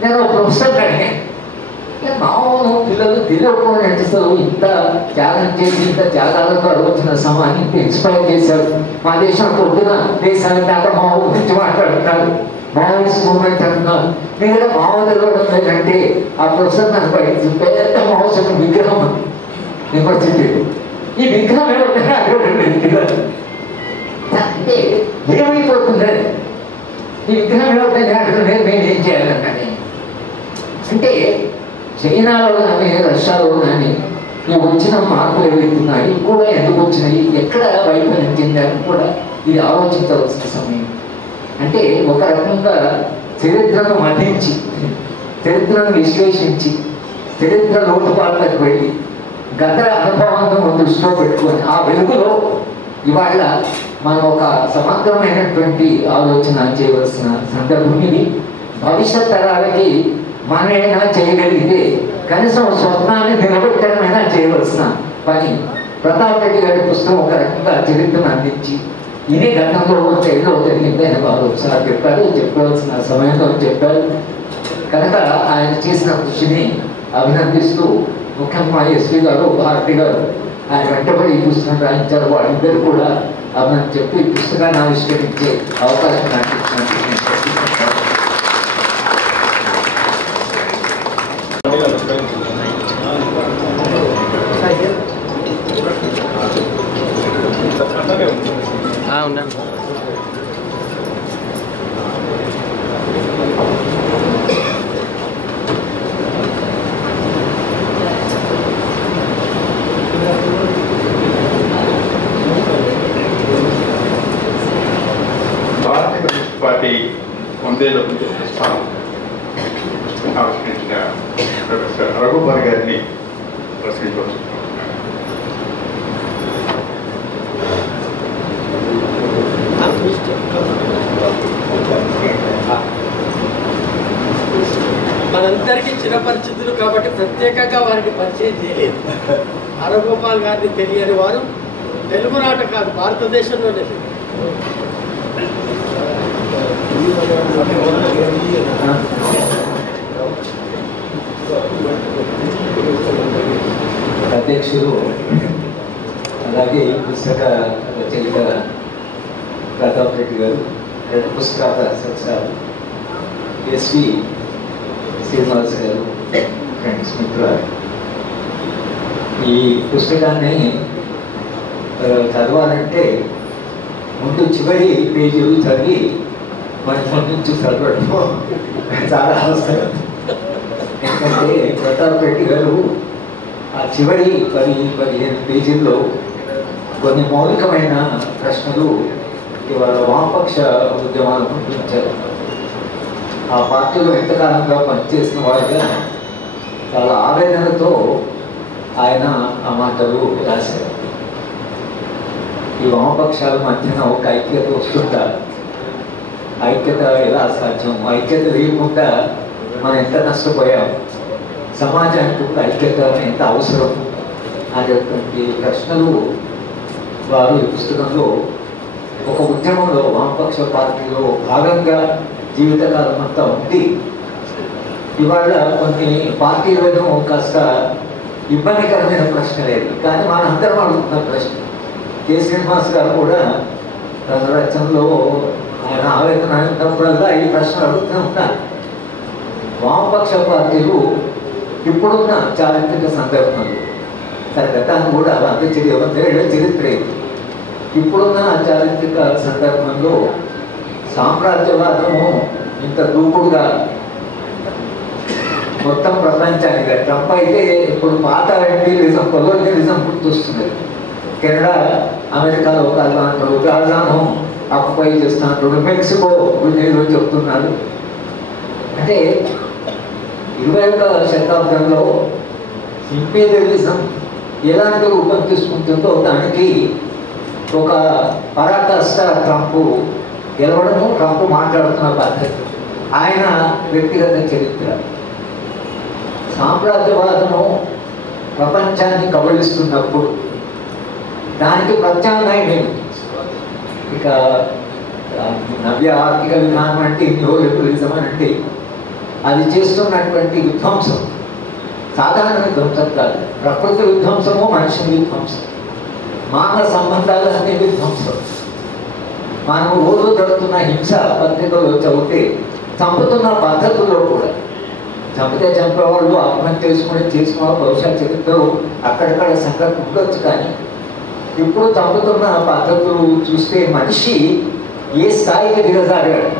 నేను ప్రొఫెసర్ అడిగాను. మావోను పిల్లలు తెలియకుండా నటిస్తారు, ఇంత త్యాగం చేసి ఇంత త్యాగాలతో వచ్చిన సమాజాన్ని ఇంత ఇన్స్పైర్ చేశారు. మా దేశం పొద్దున దేశానికి దాకా మావో గురించి మాట్లాడుతున్నారు, మావోయిస్ట్ మూవ్మెంట్ అంటున్నారు. మీరు మావో తెలవడం లేదంటే ఆ ప్రొఫెసర్ నాకు బయట పెద్ద మావోయిస్ట్ విగ్రహం యూనివర్సిటీ. ఈ విగ్రహం అంటే ఏమైపోతుంది, ఈ విగ్రహం ఏమవుతుంది, మేము ఏం చేయాలన్నాడు. అంటే చైనాలో కానీ రష్యాలో కానీ ఈ వచ్చిన మార్పులు ఏవైతున్నాయి కూడా ఎందుకు వచ్చినాయి, ఎక్కడ వైఫల్యం చెందారని కూడా ఇది ఆలోచించవలసిన సమయం. అంటే ఒక రకంగా చరిత్రను మధించి, చరిత్రను విశ్లేషించి, చరిత్ర లోటుపాట్లకు వెళ్ళి గత అనుభవాలను దృష్టిలో పెట్టుకొని ఆ వెలుగులో ఇవాళ మనం ఒక సమగ్రమైనటువంటి ఆలోచన చేయవలసిన సందర్భం ఇది. భవిష్యత్ తరాలకి మనమైనా చేయగలిగితే కనీసం స్వప్నాన్ని నిలబెట్టడమైనా చేయవలసిన పని. ప్రతాప్ రెడ్డి గారి పుస్తకం ఒక రకంగా చరిత్రను అందించి ఇది గతంలో 100 ఏళ్ళలో జరిగింది అని వాళ్ళు ఒకసారి చెప్పారు, చెప్పవలసిన సమయంలో చెప్పారు. కనుక ఆయన చేసిన కృషిని అభినందిస్తూ ముఖ్యంగా ఎస్పీ గారు, భారతి గారు ఆయన వెంటబడి ఈ పుస్తకం రాయించారు. వాళ్ళిద్దరు కూడా అభినందన చెప్పి ఈ పుస్తకాన్ని ఆవిష్కరించే అవకాశం నాకు ఇచ్చినందుకు నేను భారతీయ కమ్యూనిస్ట్ పార్టీ 100వ స్థానం ఆవిష్కరించిన ప్రొఫెసర్ రఘుబారి గారిని ప్రశ్నించవచ్చు. మనందరికీ చిరపరిచితులు కాబట్టి ప్రత్యేకంగా వారిని పరిచయం చేయలేదు. హరగోపాల్ గారిని తెలియని వారు తెలుగునాట కాదు భారతదేశంలోనే లేదు. అధ్యక్షులు అలాగే పుస్తక రచయిత ప్రతాప్ రెడ్డి గారు, రెండు పుస్తకాల సంస్థలు ఎస్వి శ్రీనివాస్ గారు, ఫ్రెండ్స్ మిత్రులు, ఈ పుస్తకాన్ని చదవాలంటే ముందు చివరి పేజీలు చదివి మన నుంచి చదవడం చాలా అవసరం. ఎందుకంటే ప్రతాప్ రెడ్డి గారు ఆ చివరి 15 పేజీల్లో కొన్ని మౌలికమైన ప్రశ్నలు ఇవాళ వామపక్ష ఉద్యమాలు గురించారు. ఆ పార్టీలో ఎంతకాలంగా పనిచేసిన వారిగా చాలా ఆవేదనతో ఆయన ఆ మాటలు రాశారు. ఈ వామపక్షాల మధ్యన ఒక ఐక్యత వస్తుంటారు. ఐక్యత ఎలా సాధ్యం? ఐక్యత లేకుండా మనం ఎంత నష్టపోయాం, సమాజానికి ఒక ఐక్యత ఎంత అవసరం అనేటువంటి ప్రశ్నలు వారు ఈ పుస్తకంలో ఒక ఉద్యమంలో వామపక్ష పార్టీలో భాగంగా జీవితకాలం అంతా ఉండి ఇవాళ కొన్ని పార్టీలను కాస్త ఇబ్బందికరమైన ప్రశ్న లేదు, కానీ మనందరం అడుగుతున్న ప్రశ్న. కె శ్రీనివాస్ గారు కూడా తన రచనలో ఆయన ఆవేదన అయినప్పుడల్లా ఈ ప్రశ్న అడుగుతూ ఉంటారు. వామపక్ష పార్టీలు ఇప్పుడున్న చారిత్రక సందర్భంలో గతాన్ని కూడా 100 ఏళ్ల చరిత్ర ఇప్పుడున్న చారిత్రక సందర్భంలో సామ్రాజ్యవాదము ఇంత దూకుడుగా మొత్తం ప్రపంచానికి, ట్రంప్ అయితే ఇప్పుడు పాత ఎంపీలిజం, కొలోనియలిజం గుర్తొస్తుంది. కెనడా అమెరికాలో కాదు అంటారు, గాజాను ఆక్యుపై చేస్తా అంటాడు, మెక్సికో గురించి చెప్తున్నారు. అంటే 21వ శతాబ్దంలో ఇంపీరియలిజం ఎలాంటి రూపం తీసుకుంటుందో దానికి ఒక పరాకాష్ట ట్రంప్ గెలవడము, ట్రంప్ మాట్లాడుతున్న పద్ధతి, ఆయన వ్యక్తిగత చరిత్ర. సామ్రాజ్యవాదము ప్రపంచాన్ని కబళిస్తున్నప్పుడు దానికి ప్రత్యామ్నాయం ఏమిటి? ఇక నవ్య ఆర్థిక విధానం అంటే న్యూలిబరలిజం అంటే అది చేస్తున్నటువంటి విధ్వంసం సాధారణ విధ్వంసం కాదు. ప్రకృతి విధ్వంసము, మనిషి విధ్వంసం, మానవ సంబంధాలు అనే విధ్వంసం. మనం రోజు జరుగుతున్న హింస పత్రికలో చదివితే చంపుతున్న పద్ధతుల్లో కూడా చంపితే చంపేవాళ్ళు ఆత్మహత్య చేసుకునేవాళ్ళు బహుశా చరిత్రలో అక్కడక్కడ సంఘటన ఉండొచ్చు, కానీ ఇప్పుడు చంపుతున్న పద్ధతులు చూస్తే మనిషి ఏ స్థాయికి దిగజారాడు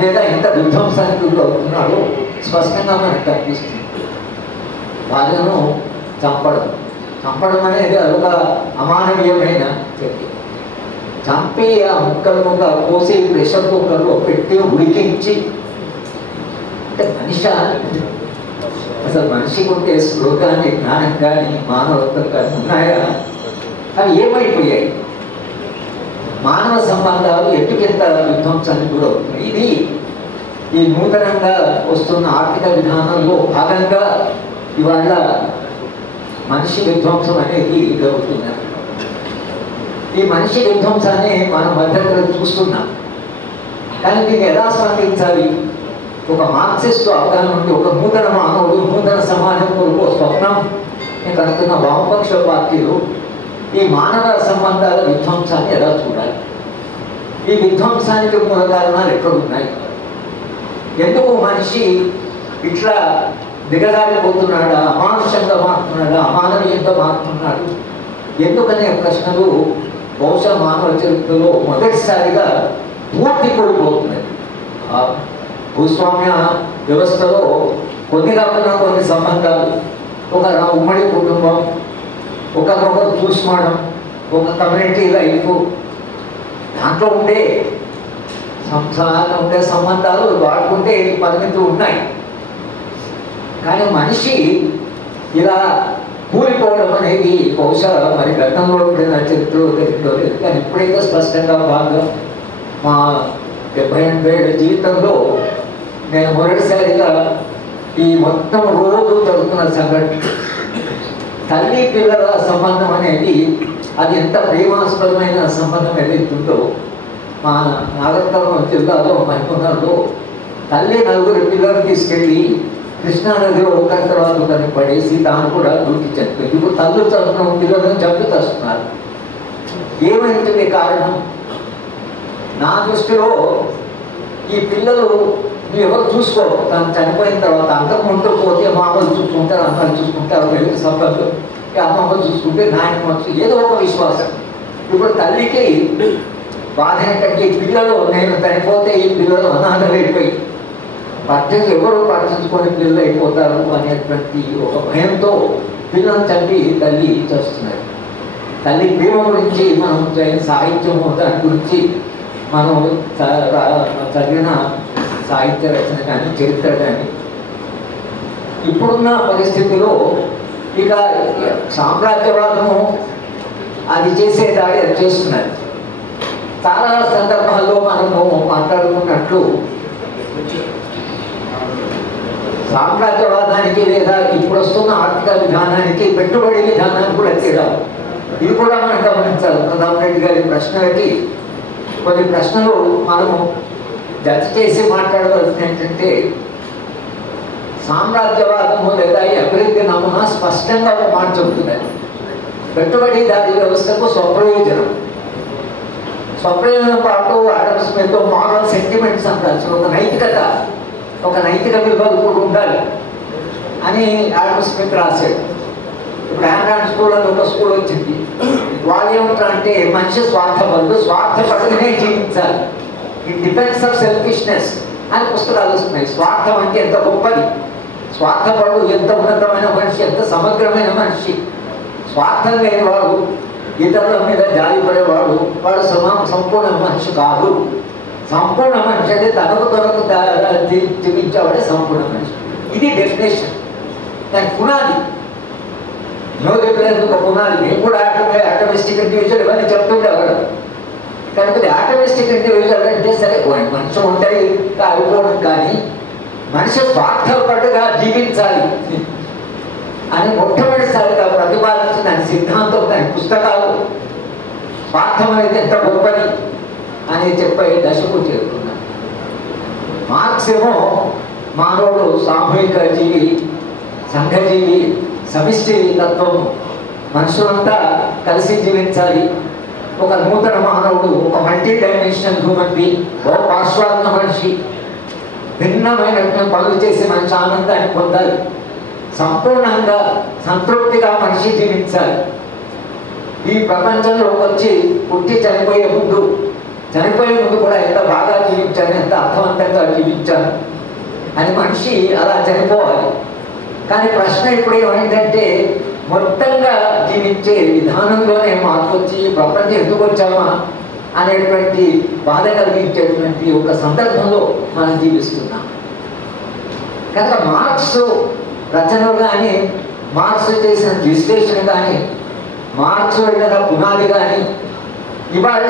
లేదా ఎంత విధ్వంసానికి అవుతున్నాడో స్పష్టంగా మనకు కనిపిస్తుంది. వాళ్ళను చంపడం అనేది అదొక అమానవీయమైన చర్య. చంపి ఆ ముక్కలుగా కోసి ప్రెషర్ కుక్కర్లో పెట్టి ఉడికించి, అంటే మనిషి అసలు మనిషికి ఉంటే స్పృహ కానీ జ్ఞానం కానీ మానవత్వం కానీ ఉన్నాయా? అవి ఏమైపోయాయి? మానవ సంబంధాలు ఎటుకెంత విధ్వంసానికి కూడా అవుతున్నాయి. ఇది ఈ నూతనంగా వస్తున్న ఆర్థిక విధానంలో భాగంగా ఇవాళ మనిషి విధ్వంసం అనేది జరుగుతుంది. ఈ మనిషి విధ్వంసాన్ని మనం మధ్యలో చూస్తున్నాం, కానీ దీన్ని ఎలా స్పందించాలి? ఒక మార్క్సిస్ట్ అవగాహన నుండి ఒక నూతన మానవుడు నూతన సమాజం కొరకు స్వప్నం నేను అనుకున్న వామపక్ష పార్టీలు ఈ మానవ సంబంధాల విధ్వంసాన్ని ఎలా చూడాలి, ఈ విధ్వంసానికి మూల కారణాలు ఎక్కడున్నాయి, ఎందుకు మనిషి ఇట్లా దిగజారిపోతున్నాడా, అమానుషంగా మారుతున్నాడా, అమానవీయంగా మారుతున్నాడు, ఎందుకనే ప్రశ్నలు బహుశా మానవ చరిత్రలో మొదటిసారిగా పూర్తి కోల్పోతున్నాయి. భూస్వామ్య వ్యవస్థలో కొన్ని కాకుండా కొన్ని సంబంధాలు, ఒక ఉమ్మడి కుటుంబం, ఒకరినొకరు చూసుకోవడం, ఒక కమ్యూనిటీ లైఫ్, దాంట్లో ఉండే సంబంధాలు వాడుకుంటే పరిమితులు ఉన్నాయి. కానీ మనిషి ఇలా కూలిపోవడం అనేది బహుశా మరి గతంలో నా చరిత్రలో తెలియలేదు. కానీ ఇప్పుడైతే స్పష్టంగా బాగా మా 78 ఏళ్ళ జీవితంలో నేను మొదటిసారిగా ఈ మొత్తం రోజు జరుగుతున్న సంఘటన, తల్లి పిల్లల సంబంధం అనేది అది ఎంత ప్రేమాస్పదమైన సంబంధం ఏదైతుందో, మా నాగర్కర్నూలు జిల్లాలో మరికొన్నలో తల్లి 4 పిల్లలు తీసుకెళ్ళి కృష్ణానదిలో ఒకరి తర్వాత ఒకరిని పడేసి తాను కూడా దూకి చనిపోయింది. ఇప్పుడు తల్లు చదువుతున్న పిల్లలను చంపి తెస్తున్నారు. ఏమైంది కారణం? నా దృష్టిలో ఈ పిల్లలు ఎవరు చూసుకోరు. తను చనిపోయిన తర్వాత అంతకుముందు పోతే మామూలు చూసుకుంటారు, అమ్మలు చూసుకుంటారు, వెళ్ళి సంపర్లు అమ్మమ్మలు చూసుకుంటే నాయన ఏదో ఒక విశ్వాసం. ఇప్పుడు తల్లికి బాధ ఏంటంటే ఈ పిల్లలు నేను చనిపోతే ఈ పిల్లలు అనాథలు అయిపోయి ఎవరు పట్టించుకొని పిల్లలు అయిపోతారు అనేటువంటి ఒక భయంతో పిల్లలను చంపి తల్లి చేస్తున్నారు. తల్లి ప్రేమ గురించి మనం సాహిత్యము దాని గురించి మనం చదివిన సాహిత్య రచన కానీ చరిత్ర కానీ ఇప్పుడున్న పరిస్థితిలో ఇక సామ్రాజ్యవాదము అది చేసే దాడి అది చేస్తున్నారు. చాలా సందర్భాల్లో మనము మాట్లాడుకున్నట్లు సామ్రాజ్యవాదానికి లేదా ఇప్పుడు వస్తున్న ఆర్థిక విధానానికి పెట్టుబడి విధానానికి కూడా తేడా. ఇది కూడా మనం గమనించాలి. ప్రధాన రెడ్డి గారి ప్రశ్నలకి కొన్ని ప్రశ్నలు మనము జత చేసి మాట్లాడవలసింది ఏంటంటే, సామ్రాజ్యవాదము లేదా ఈ అభివృద్ధి నమూనా స్పష్టంగా ఒక మాట చెబుతున్నది. పెట్టుబడిదారీ వ్యవస్థకు స్వప్రయోజనం పాటు ఆడమ్ స్మిత్ మారల్ సెంటిమెంట్స్ అంటారు. ఒక నైతిక విలువలు కూడా ఉండాలి అని ఆడమ్ స్మిత్ రాశాడు. ఇప్పుడు ఆండ్రాయిడ్ స్కూల్ అని ఒక స్కూల్ వచ్చింది. వాళ్ళు ఏమంటారంటే మనిషి స్వార్థపడుగానే జీవించాలి, ఇట్ డిపెండ్స్ ఆఫ్ సెల్ఫిష్నెస్ అని పుస్తకాలు వస్తున్నాయి. స్వార్థం అంటే ఎంత గొప్పది, స్వార్థపడు ఎంత ఉన్నతమైన మనిషి, ఎంత సమగ్రమైన మనిషి. స్వార్థం లేనివాడు, ఇతరుల మీద జాలిపడేవాడు వాడు సంపూర్ణ మనిషి కాదు. సంపూర్ణ మనిషి అంటే తనకు జీవించేవాడే సంపూర్ణ మనిషి. ఇది డెఫినేషన్, దాని పునాది. చెప్పలేదు ఒక పునాది. నేను కూడా ఆటోమిస్టిక్ ఇండివిజువల్ ఇవన్నీ చెప్తుండేవాడు. కాకపోతే ఆటోమిస్టిక్ ఇండివిజువల్ అంటే సరే మనిషి ఉంటాయి అయిపోవడం, కానీ మనిషి స్వార్థపడ్డగా జీవించాలి అని మొట్టమొదటిసారిగా ప్రతిపాదించిన దాని సిద్ధాంతం, దాని పుస్తకాలు స్వార్థం అనేది ఎంత గొప్పది అని చెప్పే దశకు చేరుకున్నాను. మార్క్స్ ఏమో మానవుడు సామూహిక జీవి, సంఘజీవి, సమిష్టి తత్వం, మనుషులంతా కలిసి జీవించాలి, ఒక నూతన మానవుడు, ఒక మల్టీ డైమెన్షనల్ హ్యూమన్ బీయింగ్, ఒక పార్శ్వాత్మ మనిషి, భిన్నమైన పనులు చేసి మనిషి ఆనందాన్ని పొందాలి, సంపూర్ణంగా సంతృప్తిగా మనిషి జీవించాలి. ఈ ప్రపంచంలో వచ్చి పుట్టి చనిపోయే ముందు కూడా ఎంత బాగా జీవించాను, ఎంత అర్థవంతంగా జీవించాను అని మనిషి అలా చనిపోవాలి. కానీ ప్రశ్న ఇప్పుడు ఏమైందంటే మొత్తంగా జీవించే విధానంలోనే మార్పు వచ్చి ప్రపంచం ఎందుకు వచ్చామా అనేటువంటి బాధ కలిగించేటువంటి ఒక సందర్భంలో మనం జీవిస్తున్నాం. కనుక మార్క్స్ రచనలు కానీ, మార్క్స్ చేసిన విశ్లేషణ కానీ, మార్క్స్ వెళ్ళిన పునాది కానీ ఇవాళ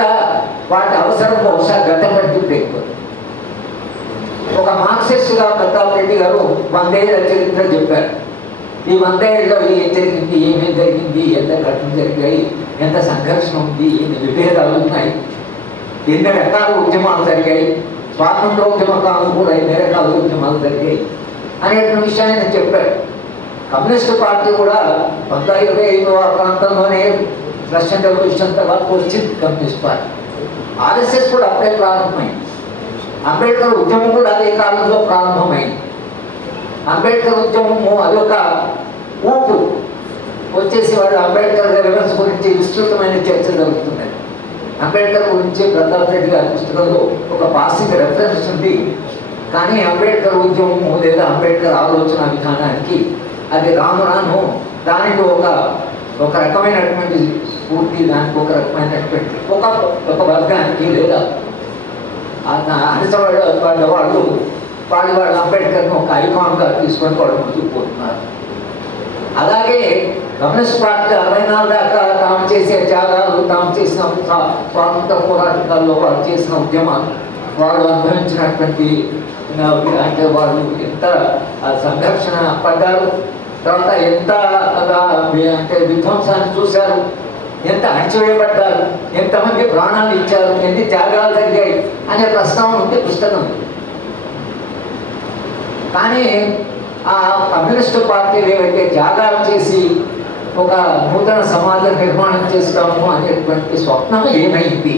వాటి అవసరం బహుశా గతం కంటే ఎక్కువ. ఒక మార్క్సిస్ట్గా ప్రతాప్ రెడ్డి గారు 100 ఏళ్ల చరిత్ర చెప్పారు. ఈ 100 ఏళ్ళలో ఏం జరిగింది, ఏమేమి జరిగింది, ఎంత ఘటనలు జరిగాయి, ఎంత సంఘర్షణ ఉంది, ఎన్ని విభేదాలు ఉన్నాయి, ఎన్ని రకాల ఉద్యమాలు జరిగాయి, స్వాతంత్రోద్యమ కాలం కూడా ఎన్ని రకాల ఉద్యమాలు జరిగాయి అనేటువంటి విషయాన్ని నేను చెప్పాడు. కమ్యూనిస్టు పార్టీ కూడా 1925 ఆ ప్రాంతంలోనే రష్యన్ రెవల్యూషన్ తర్వాత వచ్చింది కమ్యూనిస్ట్ పార్టీ. ఆర్ఎస్ఎస్ కూడా అప్పుడే ప్రారంభమైంది. అంబేద్కర్ ఉద్యమం కూడా అదే కాలంలో ప్రారంభమైంది. అంబేద్కర్ ఉద్యమము అదొక ఊపు వచ్చేసి వాళ్ళు అంబేద్కర్ రిలవెన్స్ గురించి విస్తృతమైన చర్చ జరుగుతున్నది. అంబేద్కర్ గురించి ప్రతాప్ రెడ్డి గారి పుస్తకంలో ఒక పాసింగ్ రెఫరెన్స్ ఉంది. కానీ అంబేద్కర్ ఉద్యమము లేదా అంబేద్కర్ ఆలోచన విధానానికి అది రాను రాను దానికి ఒక రకమైనటువంటి స్ఫూర్తి, దానికి ఒక రకమైనటువంటి ఒక వర్గానికి లేదా అనిసవాళ్ళ వాళ్ళు అంబేద్కర్ని ఒక ఐకాన్గా తీసుకొని వాళ్ళు ముందుకు పోతున్నారు. అలాగే కమ్యూనిస్ట్ పార్టీ 64 దాకా తాము చేసే త్యాగాలు, తాము చేసిన స్వాతంత్ర పోరాటాల్లో వాళ్ళు చేసిన ఉద్యమాలు, వాళ్ళు అనుభవించినటువంటి అంటే వాళ్ళు ఎంత సంఘర్షణ పడ్డారు, తర్వాత ఎంత అంటే విధ్వంసాన్ని చూశారు, ఎంత అణచివేయబడ్డారు, ఎంతమంది ప్రాణాలు ఇచ్చారు, ఎన్ని త్యాగాలు జరిగాయి అనే ప్రస్తావన ఉంటే పుస్తకం. కానీ ఆ కమ్యూనిస్టు పార్టీలు ఏవైతే త్యాగాలు చేసి ఒక నూతన సమాజ నిర్మాణం చేస్తాము అనేటువంటి స్వప్నం ఏమైంది?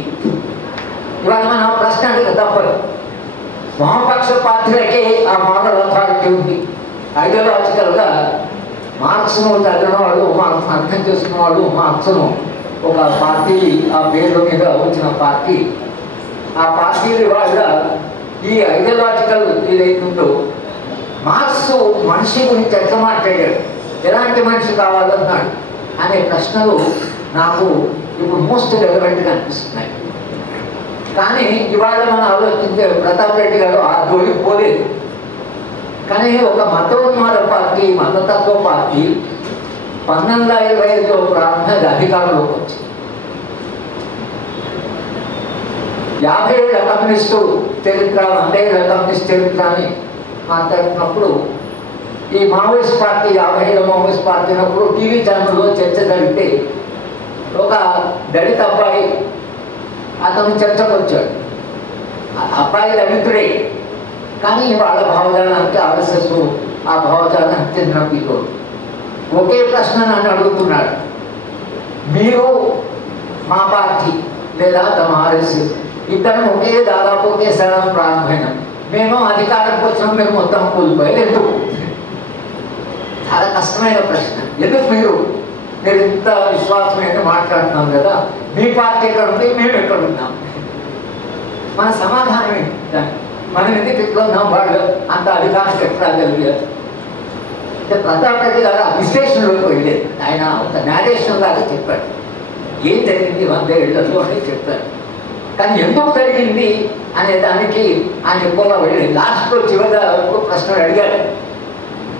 ఇవాళ మనం ప్రశ్న అడిగ తప్పదు. వామపక్ష పార్టీలకే ఆ మోడల్ అథారిటీ ఉంది. ఐడియాలజికల్గా మార్క్స్ను చదివిన వాళ్ళు, మార్క్స్ను అర్థం చేసుకున్న వాళ్ళు మార్క్స్ను ఒక పార్టీ ఆ పేరు మీద వచ్చిన పార్టీ, ఆ పార్టీలు వాళ్ళ ఈ ఐడియాలజికల్ ఏదైతుందో మార్క్స్ మనిషి గురించి ఎట్లా మాట్లాడాడు, ఎలాంటి మనిషి కావాలన్నాడు అనే ప్రశ్నలు నాకు ఇప్పుడు మోస్ట్ రెలవెంట్గా అనిపిస్తున్నాయి. కానీ ఇవాళ మనం ఆలోచించే ప్రతాప్ రెడ్డి గారు ఆ జోలికి పోలేదు. కానీ ఒక మతోన్మాద పార్టీ, మతతత్వ పార్టీ 1925లో ప్రారంభంగా అధికారంలోకి వచ్చింది. 50 ఏళ్ల కమ్యూనిస్టు చరిత్ర, 100 ఏళ్ల కమ్యూనిస్ట్ చరిత్ర అని మాట్లాడుతున్నప్పుడు ఈ మావోయిస్ట్ పార్టీ 50 ఏళ్ల మావోయిస్ట్ పార్టీ అయినప్పుడు టీవీ ఛానల్లో చర్చ జరిగితే ఒక దళిత అబ్బాయి అతను చర్చకు వచ్చాడు. అబ్బాయి దళితుడే, కానీ వాళ్ళ భావజాలానికి ఆర్ఎస్ఎస్ ఆ భావజాలానికి చెందిన పీకుడు ఒకే ప్రశ్న నన్ను అడుగుతున్నాడు, మీరు మా పార్టీ లేదా తమ ఆర్ఎస్ఎస్ ఇద్దరం దాదాపు ఒకేసారి ప్రారంభమైన, మేము అధికారంకి వచ్చినాం, మీరు మొత్తం కూలిపోయారు ఎందుకు? చాలా కష్టమైన ప్రశ్న. ఎందుకు మీరు ఇంత విశ్వాసమైన మాట్లాడుతున్నాం కదా, మీ పార్టీ ఎక్కడ ఉంది, మేము ఎక్కడ ఉన్నాం? మన సమాధానం ఏంటి? మనం ఎందుకు ఎట్లా ఉన్నాం, వాళ్ళు అంత అధికారం ఎట్లా కలిగారు? అంటే ప్రతాప్ రెడ్డి గారు ఆ విశ్లేషణలోకి వెళ్ళేది. ఆయన ఒక నేరేషన్ లాగా చెప్పాడు, ఏం జరిగింది 100 ఏళ్లలో అని చెప్పాడు. కానీ ఎందుకు జరిగింది అనే దానికి ఆయన ఎక్కువగా వెళ్ళి లాస్ట్లో చివరి ప్రశ్నలు అడిగాడు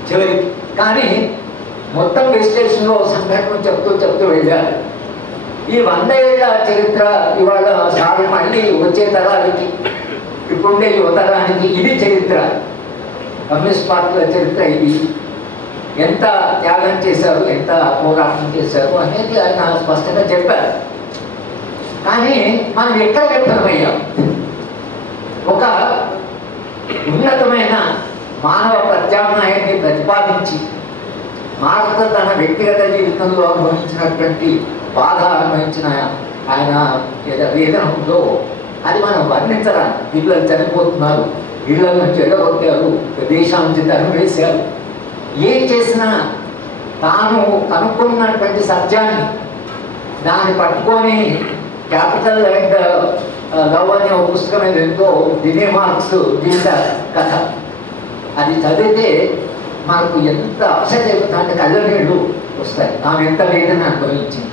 చివరికి. కానీ మొత్తం విశ్లేషణలో సంఘటన చెప్తూ వెళ్ళారు. ఈ 100 ఏళ్ల చరిత్ర ఇవాళ సారి మళ్ళీ వచ్చే తరాలకి, ఇప్పుడుండే యువతరానికి ఇది చరిత్ర, కమ్యూనిస్ట్ పార్టీల చరిత్ర. ఇది ఎంత త్యాగం చేశారు, ఎంత పోరాటం చేశారు అనేది ఆయన స్పష్టంగా చెప్పారు. కానీ మనం ఎక్కడ విఫలమయ్యాం? ఒక ఉన్నతమైన మానవ ప్రత్యామ్నాయాన్ని ప్రతిపాదించి మార్క్స్ తన వ్యక్తిగత జీవితంలో అనుభవించినటువంటి బాధ అనుభవించిన ఆయన వేదన ఉందో అది మనం వర్ణించరాలి. పిల్లలు చనిపోతున్నారు, ఇళ్ల నుంచి ఎడగొట్టారు, దేశం నుంచి తరిమేశారు. ఏం చేసినా తాను కనుక్కున్నటువంటి సత్యాన్ని దాన్ని పట్టుకొని క్యాపిటల్ అండ్ లవ్ అనే ఒక పుస్తకం మీద ఎంతో దినే మార్క్స్ జీవిత కథ, అది చదివితే మనకు ఎంత అప్సెట్ అయిపోతుందంటే కళ్ళ నీళ్ళు వస్తాయి. ఆమె ఎంత వేదన అనుభవించింది.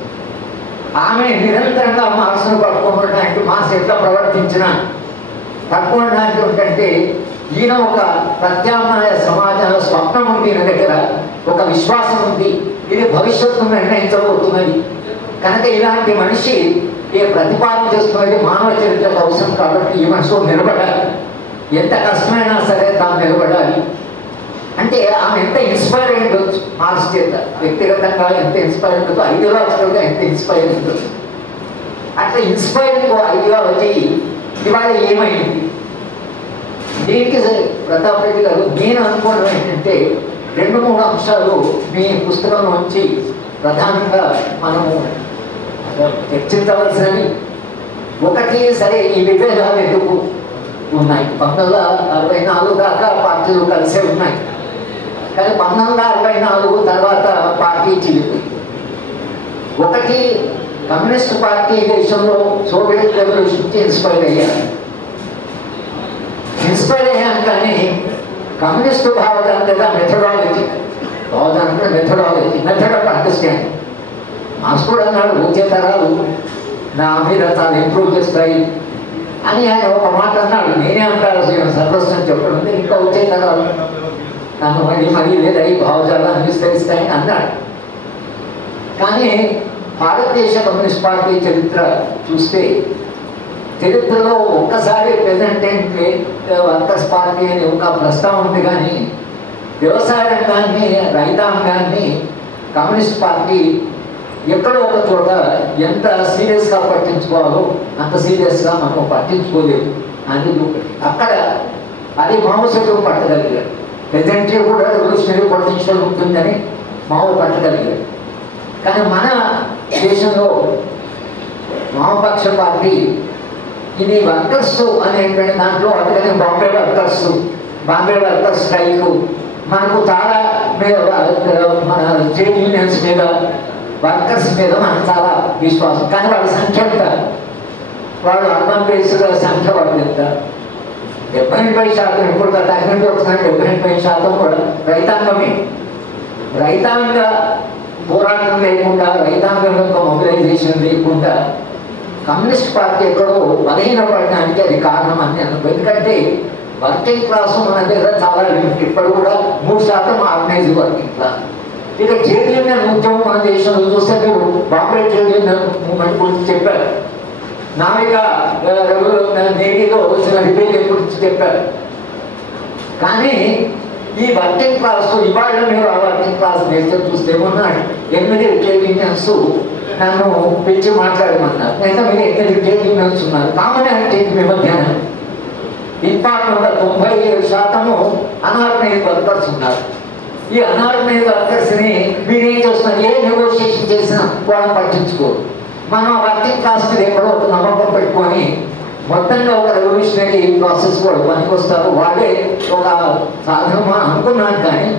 ఆమె నిరంతరంగా మార్క్స్ను పట్టుకోవడానికి మార్క్స్ ఎట్లా ప్రవర్తించినా పట్టుకోవడానికి ఏంటంటే ఈయన ఒక ప్రత్యామ్నాయ సమాజ స్వప్నం ఉంది, ఈయన దగ్గర ఒక విశ్వాసం ఉంది, ఇది భవిష్యత్తును నిర్ణయించబోతున్నది. కనుక ఇలాంటి మనిషి ఏ ప్రతిపాదన చేస్తున్నది మానవ చరిత్రకు అవసరం. కాబట్టి ఈ మనిషి నిలబడాలి, ఎంత కష్టమైనా సరే తాను నిలబడాలి. అంటే ఆమె ఎంత ఇన్స్పైర్ అయిందో మార్క్స్ చేత, వ్యక్తిగతంగా ఎంత ఇన్స్పైర్ ఉంటుందో, ఐడియాలజికల్గా ఎంత ఇన్స్పైర్ ఉంటుంది. అట్లా ఇన్స్పైరింగ్ ఐడియాలజీ ఇవాళ ఏమైంది? దీనికి ప్రతాప్ రెడ్డి గారు నేను అనుకోవడం ఏంటంటే 2-3 అంశాలు మీ పుస్తకంలోంచి ప్రధానంగా మనము చర్చించవలసినవి. ఒకటి, సరే ఈ విభేదాలు ఎందుకు ఉన్నాయి? 1964 దాకా పార్టీలు కలిసే ఉన్నాయి, కానీ 1964 తర్వాత పార్టీ చిలిపోయింది. ఒకటి, కమ్యూనిస్ట్ పార్టీ దేశంలో సోవియట్ రెవల్యూషన్కి ఇన్స్పైర్ అయ్యారు. కానీ కమ్యూనిస్టు భావజాలం లేదా methodology, method of understanding. Master అన్నాడు వచ్చే తరాలు నా మీద తాను ఇంప్రూవ్ చేస్తాయి అని ఆయన ఒక మాట అన్నాడు. నేనే అంటారు సర్వస్వం చెప్పడం, ఇంకా వచ్చే తరాలు నన్ను మరీ లేదా ఈ భావజాలాన్ని విస్తరిస్తాయని అన్నాడు. కానీ భారతదేశ కమ్యూనిస్ట్ పార్టీ చరిత్ర చూస్తే, చరిత్రలో ఒక్కసారి ప్రెసిడెంట్ వర్కర్స్ పార్టీ అని ఒక ప్రస్తావన ఉంది, కానీ వ్యవసాయ రంగాన్ని, రైతాంగాన్ని కమ్యూనిస్ట్ పార్టీ ఎక్కడో ఒక చోట ఎంత సీరియస్గా పట్టించుకోవాలో అంత సీరియస్గా మనం పట్టించుకోలేదు అని అక్కడ అది మావోయిస్టులు పట్టగలిగారు. ప్రెసిడెంట్లీ కూడా రెవల్యూషనరీ పొలిటిషియల్ ఉంటుందని మావో పట్టగలిగారు. కానీ మన దేశంలో వామపక్ష పార్టీ ఇది వర్కర్స్ అనేటువంటి దాంట్లో అందుకని బాంబే వర్కర్స్ స్ట్రైక్ మనకు చాలా మీద మన ట్రేడ్ యూనియన్స్ మీద వర్కర్స్ మీద మనకు చాలా విశ్వాసం. కానీ వాళ్ళ సంఖ్య ఎంత? వాళ్ళు అర్బన్ బేస్డ్ సంఖ్య వాళ్ళు ఎంత? 78% ఇప్పుడు తగ్గినట్టు వస్తున్నాయి. 78% కూడా రైతాంగమే. రైతాంగ పోరాటం లేకుండా, రైతాంగం యొక్క మొబిలైజేషన్ లేకుండా కమ్యూనిస్ట్ పార్టీ ఎక్కడో బలహీనపడడానికి అది కారణం అని అనుకో. ఎందుకంటే వర్కింగ్ క్లాస్ మన దగ్గర చాలా లిమిట్. ఇప్పుడు కూడా 3% ఆర్గనైజ్ వర్కింగ్ క్లాస్. ఇక ట్రేడ్ యూనియన్ ఉద్యమం మన దేశంలో చూస్తే మీరు బాంబే ట్రేడ్ యూనియన్ మూవ్మెంట్ గురించి చెప్పారు, నావిగా నేవీలో వచ్చిన రిబేలియన్ గురించి చెప్పారు. కానీ ఈ వర్కింగ్ క్లాస్ ఇవాళ మీరు ఆ వర్కింగ్ క్లాస్ నేచర్ చూస్తే ఉన్నాడు 8 ట్రేడ్ యూనియన్స్ నన్ను పిలిచి మాట్లాడమన్నారు. లేదా మీరు 8 ట్రేడ్ యూనియన్స్ ఉన్నారు, కామన్ మీ మధ్యాహ్నం ఇంపార్టెంట్గా 97% అనార్గనైజ్ వర్కర్స్ ఉన్నారు. ఈ అనార్గనైజ్ వర్కర్స్ని మీరేం చేస్తున్నారు? ఏ నెగోషియేషన్ చేసినా వాళ్ళని పట్టించుకోరు. మనం వర్కింగ్ క్లాస్ మీద ఎక్కడో ఒక నమ్మకం పెట్టుకొని మొత్తంగా ఒక రెవల్యూషనరీ ప్రాసెస్ కూడా పనికి వస్తారు. వాళ్ళే ఒక సాధనం అనుకున్నాను, కానీ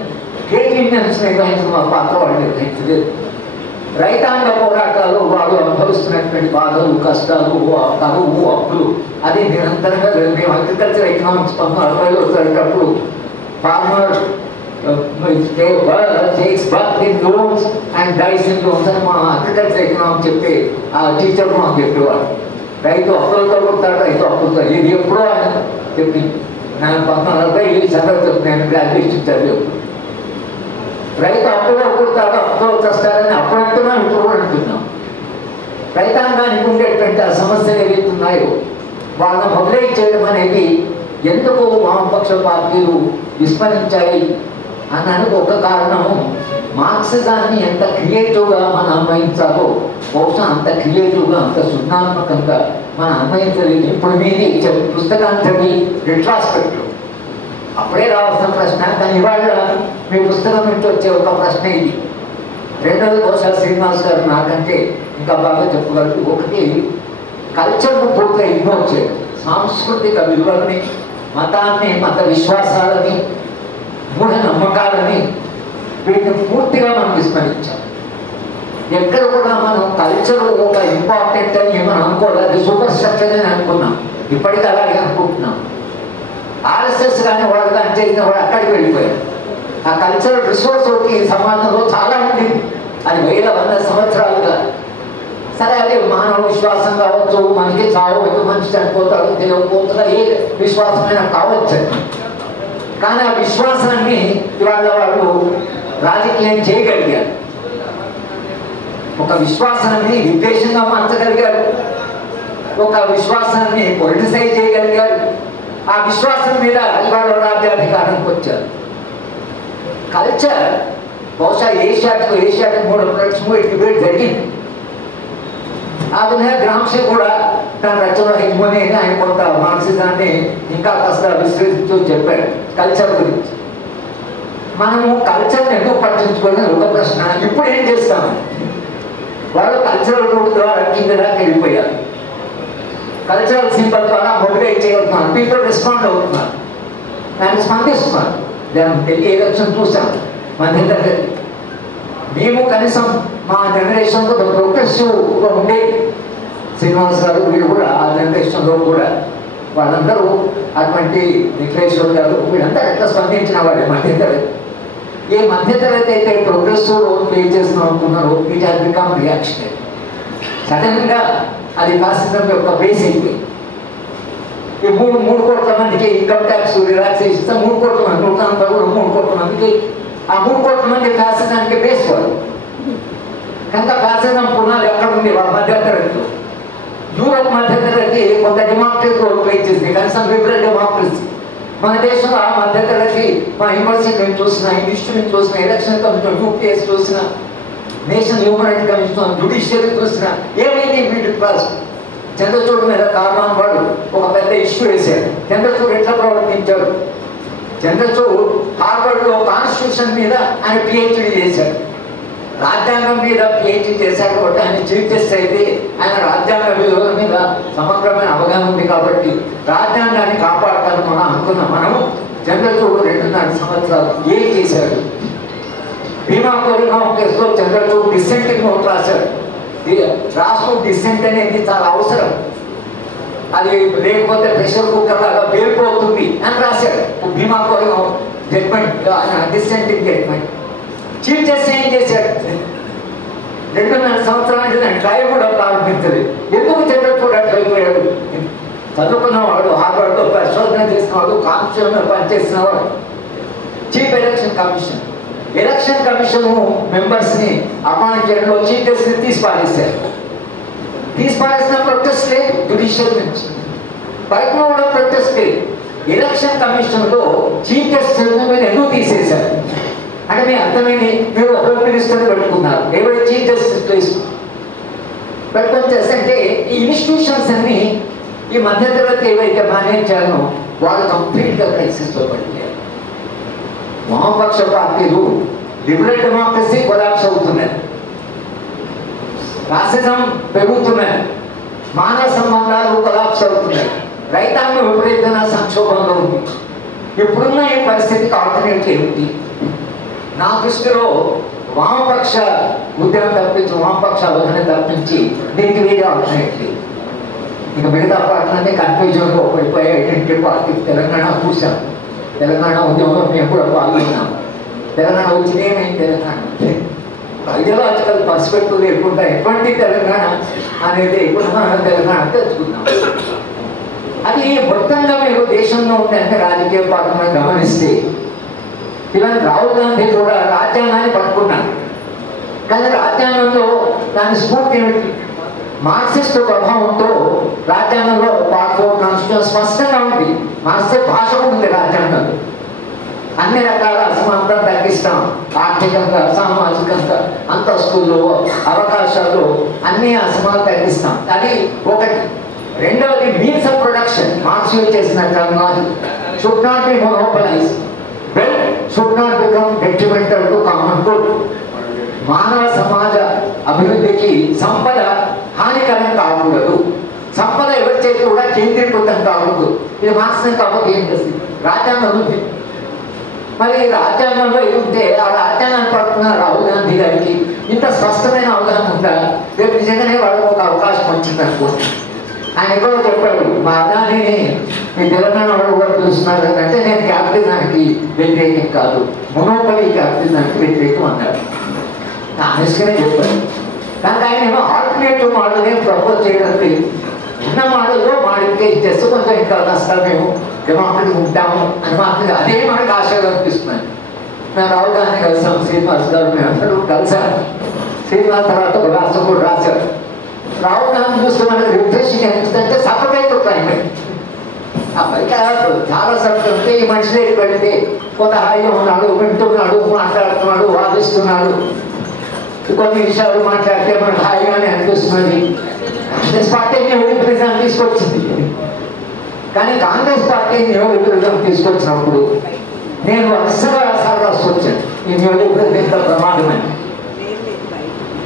ట్రేడ్ యూనియన్స్ నిర్వహించిన పాత్ర వాళ్ళు నిర్వహించలేదు. రైతాంగ పోరాటాలు వాళ్ళు అనుభవిస్తున్నటువంటి బాధలు, కష్టాలు, కరువు, అప్పులు అది నిరంతరంగా మేము అగ్రికల్చర్ ఎకనామిక్స్ 1960లో చదివేటప్పుడు farmer takes birth in loans and dies in loans అని మా అగ్రికల్చర్ ఎకనామిక్స్ చెప్పి ఆ టీచర్ మాకు చెప్పేవాడు. రైతు అప్పులతో పుడతాడు, రైతు అప్పులతో. ఇది ఎప్పుడో ఆయన చెప్పింది. నేను 1940 చదువు నేను గ్రాడ్యుయేషన్ చదివాను. రైతు అప్పులో పుడతాడు, అప్పులో వస్తాడని అప్పుడు అంటున్నాం, ఇప్పుడు కూడా అంటున్నాం. రైతాంగానికి ఉండేటువంటి ఆ సమస్యలు ఏవైతున్నాయో వాళ్ళని మొబిలైజ్ చేయడం అనేది ఎందుకు వామపక్ష పార్టీలు విస్మరించాయి అన్నది ఒక కారణం. మార్క్సిజాన్ని ఎంత క్రియేటివ్గా మనం అన్వయించాలో బహుశా అంత క్రియేటివ్గా, అంత సృజనాత్మకంగా మనం అన్వయించలేదు. ఇప్పుడు మీది పుస్తకాంతటి రిట్రాస్పెక్టివ్ అప్పుడే రావాల్సిన ప్రశ్న, కానీ ఇవాళ మీ పుస్తకం నుంచి వచ్చే ఒక ప్రశ్న ఇది. రెండవది బహుశా శ్రీనివాస్ గారు నాకంటే ఇంకా బాగా చెప్పగలరు. ఒకటి, కల్చర్ను పూర్తిగా ఇగ్నోర్ చేయడం, సాంస్కృతిక విలువల్ని, మతాన్ని, మత విశ్వాసాలని, మూఢ నమ్మకాలని వీటిని పూర్తిగా మనం విస్మరించాం. ఎక్కడ కూడా మనం కల్చర్ ఒక ఇంపార్టెంట్ అని ఏమని అనుకోవాలి, అది సూపర్ స్ట్రక్చర్ అని అనుకున్నాం. ఇప్పటికీ అలాగే అనుకుంటున్నాం. ఆర్ఎస్ఎస్ కానీ వాళ్ళు కానీ చేసిన వాడు అక్కడికి వెళ్ళిపోయారు. ఆ కల్చరల్ రిసోర్స్ ఒకటి సమాజంలో చాలా ఉంది, అది 100 సంవత్సరాలుగా. సరే, అది మానవ విశ్వాసం కావచ్చు, మనకి చావు, ఎక్కువ మనిషి చనిపోతాడు, తెలియకపోతున్నా ఏ విశ్వాసమైనా కావచ్చు. కానీ ఆ విశ్వాసాన్ని ఇవాళ వాళ్ళు రాజకీయం చేయగలిగారు. ఒక విశ్వాసాన్ని విద్వేషంగా మార్చగలిగారు, ఒక విశ్వాసాన్ని పొలిటిసైజ్ చేయగలిగారు. ఆ విశ్వాసం మీద ఇవాళ రాజ్యాధికారానికి వచ్చారు. కల్చర్ బహుశా ఏషియాటిక్ 3 డిబేట్ జరిగింది. ఆ విధంగా గ్రామ్షి కూడా తన రచన హెజ్మోని ఆయన కొంత మార్క్సిజాన్ని ఇంకా కాస్త విశ్లేషిస్తూ చెప్పాడు కల్చర్ గురించి. మనము కల్చర్ని ఎందుకు పట్టించుకోవాలి ఒక ప్రశ్న. ఇప్పుడు ఏం చేస్తాము? వాళ్ళు కల్చరల్ రూట్ ద్వారా కింద దాకా వెళ్ళిపోయారు. కల్చరల్ సింబల్ ద్వారా మొబిలైజ్ చేయగలుగుతున్నారు. పీపుల్ రెస్పాండ్ అవుతున్నారు, దాన్ని స్పందిస్తున్నారు. దాన్ని ఢిల్లీ ఎలక్షన్ చూసాం. మధ్యతరగతి మేము కనీసం మా జనరేషన్లో ప్రోగ్రెసివ్గా ఉండేది. శ్రీనివాస్ గారు వీళ్ళు కూడా ఆ జనరేషన్లో కూడా వాళ్ళందరూ అటువంటి విశ్వేశ్వర్ గారు వీళ్ళందరూ ఎట్లా స్పందించిన వాళ్ళు మధ్యతరగతి. ఏ మధ్యతరగతి అయితే ప్రోగ్రెసివ్ రోల్ ప్లే చేస్తున్నాం అనుకున్నారో ఇట్ హాస్ బికమ్ రియాక్షనరీ. సడన్గా అది ఫాసిజం యొక్క బేస్ అయిపోయింది. ఈ 3 కోట్ల మందికి ఇన్కమ్ ట్యాక్స్ రిలాక్సేషన్ 3 కోట్ల మంది 3 కోట్ల మందికి ఆ 3 కోట్ల మంది ఫాసిజానికి బేస్ వాళ్ళు. కనుక ఫాసిజం పునాలు ఎక్కడ ఉంది? వాళ్ళ మధ్యతరగతిలో. యూరోప్ మధ్యతరగతి కొంత డెమోక్రసీ రోల్ ప్లే చేసింది, కనీసం లిబరల్ డెమోక్రసీ. మన దేశంలో ఆ మధ్యతరగతి మా యూనివర్సిటీ చూసిన, ఇన్స్టిట్యూట్ చూసిన, ఎలక్షన్ కమిషన్ యూపీఎస్ చూసిన, national human rights commission, judiciary చూసిన, ఏమైంది మిడిల్ క్లాస్? చంద్రచూడ్ మీద కార్మాన్ వాడు ఒక పెద్ద ఇష్యూ వేశాడు. చంద్రచూడ్ ఎట్లా ప్రవర్తించాడు? చంద్రచూడ్ హార్వర్డ్లో కాన్స్టిట్యూషన్ మీద ఆయన పిహెచ్డీ చేశాడు. రాజ్యాంగం మీద పిహెచ్డీ చేశాడు కాబట్టి ఆయన చీఫ్ జస్టిస్ అయితే ఆయన రాజ్యాంగ విలువల మీద సమగ్రమైన అవగాహన ఉంది కాబట్టి రాజ్యాంగాన్ని కాపాడతాను మనం అనుకున్నాం. మనము చంద్రచూడ్ 2.5 సంవత్సరాలు ఏం చేశాడు? భీమా కోరేగాం కేసులో చంద్రచూడ్ డిసెంటింగ్ నోట్ రాశాడు. రాష్ట్రం డిసెంట్ అనేది చాలా అవసరం, అది లేకపోతే ప్రెషర్ కుక్కర్ లాగా పేలిపోతుంది అని రాశాడు. Bhima Koregaon judgement, dissenting judgement. Chief justice ఏం చేశాడు? 2.5 సంవత్సరాలు దాని ట్రయల్ కూడా ప్రారంభించలేదు. ఎందుకు చంద్రచూడ్ అట్లా అయిపోయాడు? చదువుకున్నవాడు, హార్వర్డ్లో పరిశోధన చేసినవాడు, కాన్స్టిట్యూషన్ పనిచేసినవాడు. చీఫ్ ఎలక్షన్ కమిషన్ మెంబర్స్ ని అపాయింట్ చేయడంలో చీఫ్ జస్టిస్ తీసి పారేసిన ప్రొటెస్ట్ లేదు. జ్యుడిషియల్ నుంచి బయట కూడా ప్రొటెస్ట్ లేదు. ఎలక్షన్ కమిషన్ లో చీఫ్ జస్టిస్ మీరు ఎందుకు తీసేశారు అంటే మీ అర్థమైంది. మీరు హోమ్ మినిస్టర్ పెట్టుకున్నారు, ఎవరి చీఫ్ జస్టిస్ ప్లేస్ పెట్టుకొని చేస్తే ఈ ఇన్స్టిట్యూషన్స్ అన్ని ఈ మధ్యతరగతి ఏవైతే మేనేజ్ చేయాలో వాళ్ళు కంప్లీట్గా క్రైసిస్లో పడిపోయారు. వామపక్ష పార్టీలు లిబరల్ డెమోక్రసీ కొలాప్స్ అవుతున్నాయి, రాసిజం పెరుగుతున్నాయి, మానవ సంబంధాలు కొలాప్స్ అవుతున్నాయి, రైతాంగం విపరీతమైన సంక్షోభంలో ఉంది. ఇప్పుడున్న ఈ పరిస్థితికి ఆల్టర్నేటివ్ ఏమిటి? నా దృష్టిలో వామపక్ష ఉద్యమం తప్పించి, వామపక్ష అవగాహన తప్పించి దీనికి వేరే ఆల్టర్నేటివ్. ఇక మిగతా పార్టీలన్నీ కన్ఫ్యూజన్లో పడిపోయే ఐడెంటిటీ పార్టీ. తెలంగాణ చూసాం, తెలంగాణ ఉద్యమంలో మేము కూడా పాల్గొన్నాం. తెలంగాణ వచ్చింది ఏమైంది? తెలంగాణ ఐడియాలజికల్ పర్స్పెక్టివ్ లేకుండా ఎటువంటి తెలంగాణ అనేది ఇప్పుడు మనం తెలంగాణ తెచ్చుకున్నాం. అది మొత్తంగా మీరు దేశంలో ఉండే అన్ని రాజకీయ పార్టీలను గమనిస్తే ఇవాళ రాహుల్ గాంధీ కూడా రాజ్యాంగాన్ని పట్టుకున్నాడు. కానీ రాజ్యాంగంలో దాని స్ఫూర్తి ఏమిటి? మార్క్సిస్ట్ ప్రభావంతో రాజ్యాంగంలో పార్ట్ 4 కాన్స్టిట్యూషన్ స్పష్టంగా ఉంది. మార్క్సిస్ట్ భాష ఉంది రాజ్యాంగంలో. అన్ని రకాల అసమానతలు తగ్గిస్తాం, ఆర్థికంగా, సామాజికంగా, అంతస్తుల్లో, అవకాశాలు అన్ని అసమానత తగ్గిస్తాం. అది ఒకటి. రెండవది means of production. Marx use చేసిన terminology should not be monopolise, wealth should not become detrimental to common good. మానవ సమాజ అభివృద్ధికి సంపద హానికరం కాకూడదు, సంపద ఎవరి చేతి కూడా కేంద్రీకృతం కాకూడదు. ఇది మార్క్స్ కాబట్టి ఏం చేస్తుంది? రాజ్యాంగం ఉంది. మరి రాజ్యాంగంలో ఉంటే ఆ రాజ్యాంగాన్ని పడుతున్న రాహుల్ గాంధీ గారికి ఇంత స్పష్టమైన అవగాహన ఉందా? రేపు నిజంగానే వాళ్ళకి ఒక అవకాశం వచ్చింది అనుకోండి. ఆయన ఎక్కడో చెప్పాడు, మా అదానిని మీ తెలంగాణ వాళ్ళు కూడా చూస్తున్నారు అంటే నేను క్యాపిటలిజానికి వ్యతిరేకం కాదు, మొనోపలి క్యాపిటలిజానికి వ్యతిరేకం అన్నాడు. ఆనెస్ట్గానే చెప్పాడు. కానీ ఆయన ఏమో ఆల్టర్నేటివ్ మోడల్ని ప్రపోజ్ చేయడానికి ఉన్న మోడల్లో మాడిఫికేషన్ చేస్తూ కొంచెం ఇంకా కష్టాలు మేము డెమోక్రటీ ఉంటాము అని మాత్రం అదే మనకు ఆశగా అనిపిస్తున్నాయి. మేము రాహుల్ గాంధీ కలిసాం, శ్రీనివాస్ గారు మేము అందరూ కలిసాను. శ్రీనివాస్ తర్వాత ఒక రాష్ట్రం కూడా రాశారు. రాహుల్ గాంధీ చూస్తే మనకు రిఫ్రెషింగ్ అనిపిస్తుంటే సపరేట్ క్లైమేట్. ఆ బయట చాలా సపరేట్ ఉంటే ఈ మనిషి దగ్గరికి వెళితే కొంత హాయిగా ఉన్నాడు, వింటున్నాడు, మాట్లాడుతున్నాడు, వాదిస్తున్నాడు, కొన్ని విషయాలు మాట్లాడితే మనకు హాయిగానే అనిపిస్తున్నది. కాంగ్రెస్ పార్టీ నియోజకవర్గం తీసుకొచ్చింది. కానీ కాంగ్రెస్ పార్టీ నియోజకవర్గం తీసుకొచ్చినప్పుడు నేను వరుసగా వ్యాసాలు రాసి వచ్చాను. ఈ నియోజకవర్గం ఎంత ప్రమాదమని.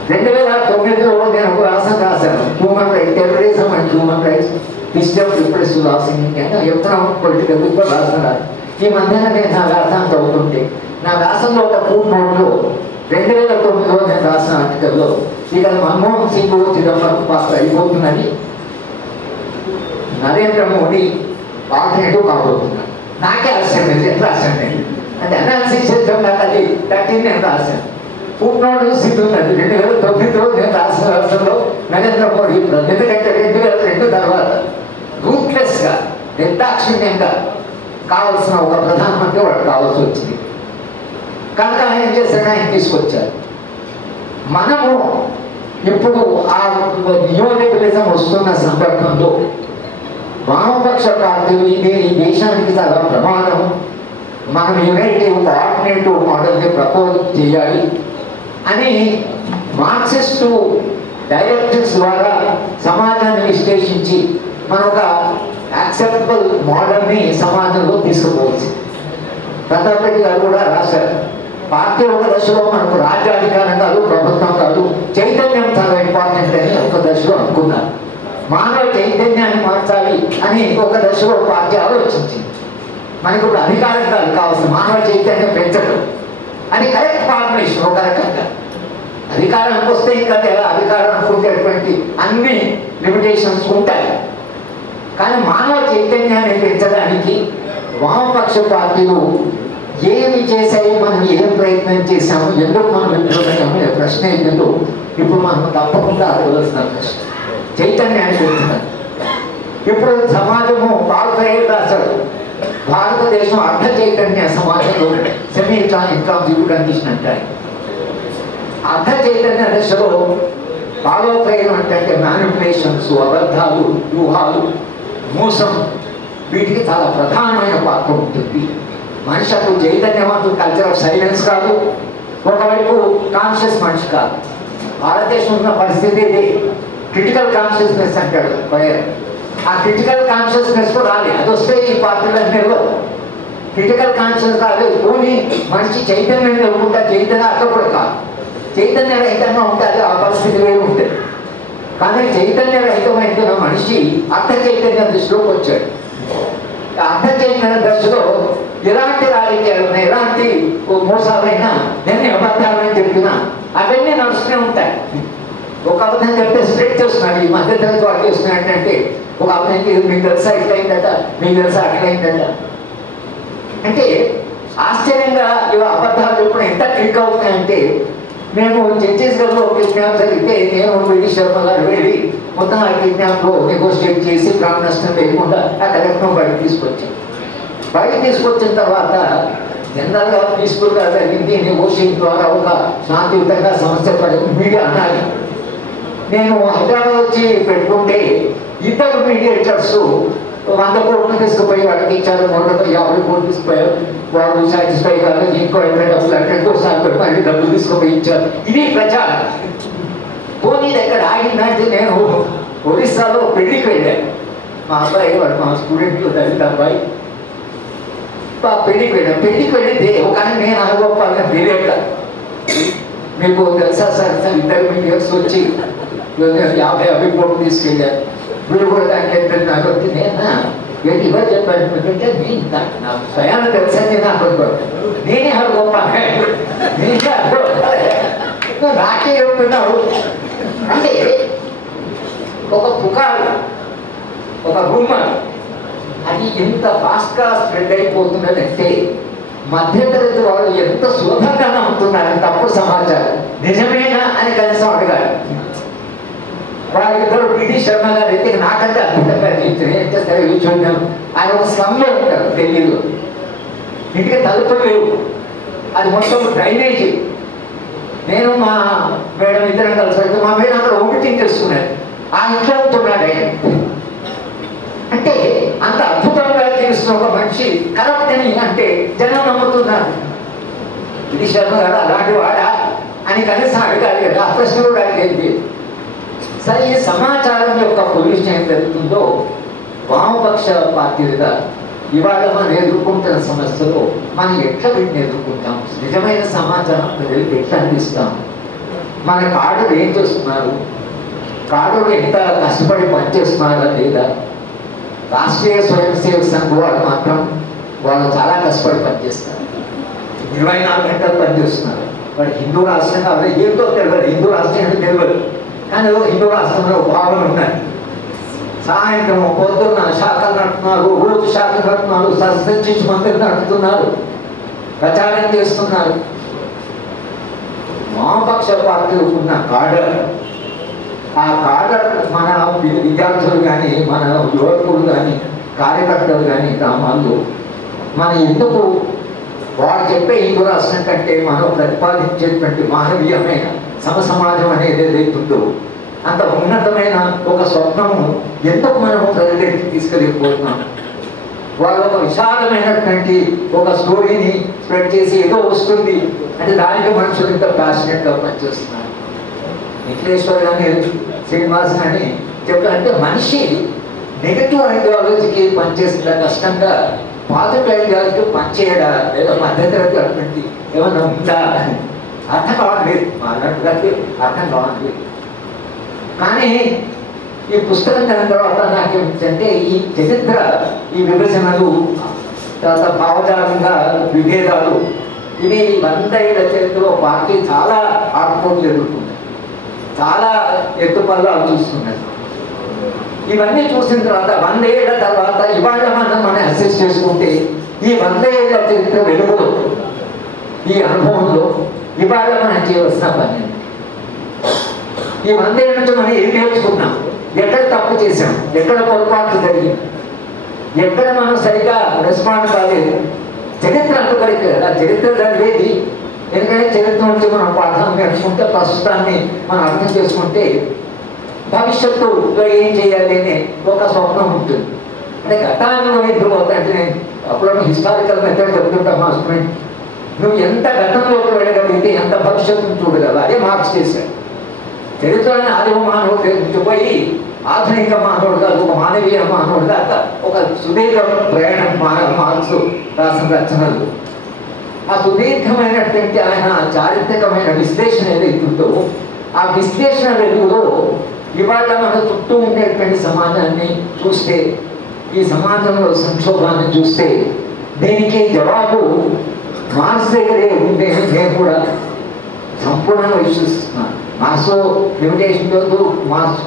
2009లో నేను ఒక వ్యాసం రాశాను, human rights, terrorism and human rights, history of repressive laws in India, economic political కూడా రాస్తున్నారు. ఈ మధ్యన నేను నా వ్యాసాన్ని చదువుతుంటే నా వ్యాసంలో ఒక ఫుట్ నోట్లో 2009లో నేను రాసిన ఆర్టికల్లో ఇక మన్మోహన్ సింగ్ చిదంబరం పాత్ర అయిపోతుందని నరేంద్ర మోడీ ఆల్టర్నేటివ్ కాబోతున్నాడు. నాకే ఆశ్చర్యం రాశాను నేను. అంటే అనాలిసిస్ చేద్దాం నాకు అది 13 నేను రాశాను. ఫుట్ నోట్ సిద్ధున్నది 2009లో నేను రాసిన రాష్ట్రంలో నరేంద్ర మోడీ ఎందుకంటే 2002 తర్వాత రూట్లెస్గా నిర్దాక్షిణ్యంగా కావాల్సిన ఒక ప్రధానమంత్రి వాడు కావాల్సి వచ్చింది. కనుక ఆయన చేశాడు, ఆయన తీసుకొచ్చారు. మనము ఇప్పుడు ఆ నియోలిబరలిజం వస్తున్న సందర్భంలో వామపక్ష పార్టీలు ఇది ఈ దేశానికి చాలా ప్రమాదం, మనం యునైటివ్ కోఆర్డినేటివ్ మోడల్ని ప్రపోజ్ చేయాలి అని మార్క్సిస్టు డైరెక్టివ్స్ ద్వారా సమాజాన్ని విశ్లేషించి మనం ఒక యాక్సెప్టబుల్ మోడల్ని సమాజంలో తీసుకుపోవచ్చు. ప్రతాప్ రెడ్డి గారు కూడా రాశారు, పార్టీ ఒక దశలో మనకు రాజ్యాధికారం కాదు, ప్రభుత్వం కాదు, చైతన్యం చాలా ఇంపార్టెంట్ అని ఒక దశలో అనుకున్నారు. మానవ చైతన్యాన్ని మార్చాలి అని ఒక దశలో పార్టీ ఆలోచించింది. మనకి ఇప్పుడు అధికారం కాదు కావాల్సిన, మానవ చైతన్యం పెంచడం అని కరెక్ట్ ఫార్ములేషన్. ఒక రకంగా అధికారానికి వస్తే ఇంకా అధికారానికి ఉండేటువంటి అన్ని లిమిటేషన్స్ ఉంటాయి. కానీ మానవ చైతన్యాన్ని పెంచడానికి వామపక్ష పార్టీలు ఏమి చేశాయి, మనం ఏం ప్రయత్నం చేశాము, ఎందుకు మనం విఫలమయ్యాము అనే ప్రశ్న ఏంటో ఇప్పుడు మనం తప్పకుండా అడగవలసిన ప్రశ్న. చైతన్యాన్ని పెంచుతాం. ఇప్పుడు సమాజము పాల్పయ్యేది రాశారు, భారతదేశం అర్ధ చైతన్య సమాజంలో సెమీ ఇన్కాన్స్టిట్యూట్ కండిషన్ అంటారు. అర్ధ చైతన్య దశలో పాలోపయనం అంటే మ్యానిపులేషన్స్, అబద్ధాలు, వ్యూహాలు, మోసం, వీటికి చాలా ప్రధానమైన పాత్ర ఉంటుంది. మనిషి అప్పుడు చైతన్యవంతుడు, కల్చర్ ఆఫ్ సైలెన్స్ కాదు, ఒకవైపు కాన్షియస్ మనిషి కాదు. భారతదేశం ఉన్న పరిస్థితి ఇది. క్రిటికల్ కాన్షియస్నెస్ అంటాడు ఫైర్. ఆ క్రిటికల్ కాన్షియస్నెస్ కూడా రాలేదు. అది వస్తే ఈ పార్టీలన్నిలో క్రిటికల్ కాన్షియస్ కాదు. పోనీ మనిషి చైతన్యం లేకుండా చైతన్య అట్లా కూడా కాదు, చైతన్య రహితంగా ఉంటుంది, ఆ పరిస్థితి వేరు ఉంటుంది. కానీ చైతన్య రహితమైన మనిషి అర్థ చైతన్య దృష్టిలోకి వచ్చాడు. అర్థ చైతన్య దశలో ఎలాంటి రాజకీయాలు, ఎలాంటి మోసాలైనా, ఎన్ని అబద్ధాలని చెప్పినా అవన్నీ నడుస్తూనే ఉంటాయి. ఒక అబద్ధం చెప్తే స్ప్రెడ్ చేస్తున్నాడు. ఈ మధ్యతరగతి వాళ్ళు చేస్తున్నాడు అంటే ఒక అబద్ధం మీకు తెలుసా ఇట్లయిందట, మీకు తెలుసా అట్లయిందట అంటే ఆశ్చర్యంగా ఇవి అబద్ధాలు చెప్పడం ఎంత క్లిక్ అవుతాయంటే, మేము ఛత్తీస్గఢ్లో కిడ్నాప్ జరిగితే నేను విడి శర్మ గారు వెళ్ళి మొత్తం ఆ కిడ్నాప్లో నెగోషియేట్ చేసి ప్రాణ నష్టం లేకుండా ఆ కలెక్టర్ బయట తీసుకొచ్చాం. బయట తీసుకొచ్చిన తర్వాత జనరల్గా పీస్ఫుల్గా జరిగింది, నెగోషియేషన్ ద్వారా ఒక శాంతియుతంగా సమస్య పడే మీడియా అనాలి. నేను హైదరాబాద్ వచ్చి పెట్టుకుంటే ఇద్దరు మీడియేటర్స్ 100 కోట్లు తీసుకుపోయి వాడికి ఇచ్చారు, 150 కోట్లు తీసుకుపోయారు, వాడు సాటిస్ఫై కాదు, ఇంకో డబ్బులు అంటే ఇంకోసారి పెట్టి మళ్ళీ డబ్బులు తీసుకుపోయి ఇచ్చారు. ఇది ప్రచారం. పోనీ దగ్గర ఆగిందంటే నేను ఒరిస్సాలో పెళ్లికి వెళ్ళాను. మా అబ్బాయి వాడు మా స్టూడెంట్లు దళిత అబ్బాయి పెళ్లికి వెళ్ళాను. పెళ్లికి వెళ్ళితే ఒక నేను అనుభవాలని తెలియక, మీకు తెలుసా సార్ ఇద్దరు మీడియర్స్ వచ్చి 50 కోట్లు తీసుకెళ్ళారు, వీళ్ళు కూడా దానికి ఎంత నాకు వచ్చి నేను ఏంటి ఇవ్వ చెప్పాను అంటే నా స్వయాన్ని తెలుసా నేను అనుకోను, నేనే అనుకోపాను, నేనే అనుకో నాకే చెప్తున్నావు అంటే ఒక పుకారు, ఒక రూమర్ అది ఎంత ఫాస్ట్గా స్ప్రెడ్ అయిపోతున్నదంటే మధ్యతరగతి వాళ్ళు ఎంత సులభంగా నమ్ముతున్నారు తప్పుడు సమాచారం. నిజమేనా అని కనీసం అడగాలి. వాళ్ళిద్దరు పిటి శర్మ గారు అయితే నాకంటే అద్భుతంగా ఎంత సరే చూద్దాం. ఆయన ఒక స్లమ్లో ఉంటారు ఢిల్లీలో, ఇంటికి తలుపులు లేవు, అది మొత్తం డ్రైనేజీ. నేను మా మేడం ఇద్దరం కలిసి వెళ్తే మా మేడం అక్కడ ఓమిటింగ్ చేస్తున్నారు, ఆ ఇంట్లో ఉంటున్నాడు ఆయన. అంటే అంత అద్భుతంగా తెలుస్తున్న ఒక మనిషి కరప్ట్ అని అంటే జనం నమ్ముతున్నారు. శర్మ గారు అలాంటి వాడా అని కనీసం అడగాలి కదా, ఆ ప్రశ్న కూడా అడిగేది. సరే ఈ సమాచారం యొక్క పొల్యూషన్ ఏం జరుగుతుందో వామపక్ష పార్టీలుగా ఇవాళ మనం ఎదుర్కొంటున్న సమస్యలు మనం ఎట్లా వీటిని ఎదుర్కొంటాం, నిజమైన సమాచారం ప్రజలకు ఎట్లా అందిస్తాం, మన కాడులు ఏం చేస్తున్నారు, కాడులు ఎంత కష్టపడి పనిచేస్తున్నారా లేదా. రాష్ట్రీయ స్వయం సేవక సంఘం వాళ్ళు మాత్రం వాళ్ళు చాలా కష్టపడి పనిచేస్తారు, 24 గంటలు పనిచేస్తున్నారు. వాడు హిందూ రాష్ట్రం కాబట్టి ఏంటో తెలియదు, హిందూ రాష్ట్రం ఏంటో తెలియదు, కానీ హిందూ రాష్ట్రంలో భావన ఉన్నాయి. సాయంత్రం పొద్దున్న శాఖలు నడుపుతున్నారు, రోజు శాఖలు నడుపుతున్నారు, సస్పెన్షన్ మంత్రులు నడుపుతున్నారు, ప్రచారం చేస్తున్నారు. వామపక్ష పార్టీలు ఉన్న కాడర్, ఆ కాడర్ మన విద్యార్థులు కానీ మన యువకులు కానీ కార్యకర్తలు కానీ గ్రామాల్లో మన ఎందుకు వాడు చెప్పే హిందూ రాష్ట్రం కంటే మనం ప్రతిపాదించేటువంటి మానవీయమైన సమసమాజం అనేది ఏదైతుందో అంత ఉన్నతమైన ఒక స్వప్నము ఎందుకు మనము ప్రజలకి తీసుకెళ్ళిపోతున్నాం. వాళ్ళు ఒక విశాలమైనటువంటి ఒక స్టోరీని స్ప్రెడ్ చేసి ఏదో వస్తుంది అంటే దానికి మనుషులు ఇంత ప్యాషనెట్గా పనిచేస్తున్నారు. నిఖిలేశ్వర్ కానీ శ్రీనివాస్ కానీ చెప్పారంటే మనిషి నెగటివ్ ఐడియాలజీకి పనిచేసిన కష్టంగా పాజిటివ్ ఐడియాలజీకి పనిచేయడా లేదా మధ్యతరగతి అటువంటి ఏమన్నా ఉందా అర్థం కావట్లేదు, మాట్లాడడానికి అర్థం కావట్లేదు. కానీ ఈ పుస్తకం దాని తర్వాత నాకేమిటంటే ఈ చరిత్ర, ఈ విభజనలు, తర్వాత భావజాలంగా విభేదాలు, ఇవి 100 ఏళ్ల చరిత్రలో పార్టీ చాలా ఆటుపోట్లు ఎదుర్కొన్నాయి, చాలా ఎత్తుపల్లాలు చూస్తున్నాయి. ఇవన్నీ చూసిన తర్వాత 100 ఏళ్ల తర్వాత ఇవాళ మనం అసెస్ చేసుకుంటే ఈ 100 ఏళ్ల చరిత్ర వెలుగులో ఈ అనుభవంలో ఇవాళ మనం చేయవలసిన పని ఈ 100 ఏళ్ళ నుంచి మనం ఏం నేర్చుకున్నాం, ఎక్కడ తప్పు చేశాం, ఎక్కడ పొరపాట్లు జరిగింది, ఎక్కడ మనం సరిగా రెస్పాండ్ కాలేదు. చరిత్ర అంటుకడితే కదా చరిత్ర చదివేది, ఎందుకంటే చరిత్ర నుంచి మనం పాఠాలు నేర్చుకుంటే ప్రస్తుతాన్ని మనం అర్థం చేసుకుంటే భవిష్యత్తులో ఏం చేయాలి అనే ఒక స్వప్నం ఉంటుంది. అంటే గతాన్ని ఎదురుపోతా అంటే నేను అప్పుడు హిస్టారికల్ మెథడ్ చెప్తుంటా మా స్టూడెంట్, నువ్వు ఎంత గతంలోకి వెళ్ళగలిగితే ఎంత భవిష్యత్తును చూడగలవు. అదే మార్క్స్ చేశాడు. చరిత్రని ఆదిమ మానవుడు పోయి ఆధునిక మానవుడుగా ఒక మానవీయ మానవుడు దాకా ఒక సుదీర్ఘ ప్రయాణం మార్క్స్ రాసిన రచనలు. ఆ సుదీర్ఘమైనటువంటి ఆయన చారిత్రకమైన విశ్లేషణ ఏదైతుందో ఆ విశ్లేషణ వెలుగులో ఇవాళ మన చుట్టూ ఉండేటువంటి సమాజాన్ని చూస్తే, ఈ సమాజంలో సంక్షోభాన్ని చూస్తే దీనికి జవాబు మార్క్స్ దగ్గరే ఉంటేనే నేను కూడా సంపూర్ణంగా విశ్వసిస్తున్నాను. మార్క్స్ లిమిటేషన్ లేదు, మార్క్స్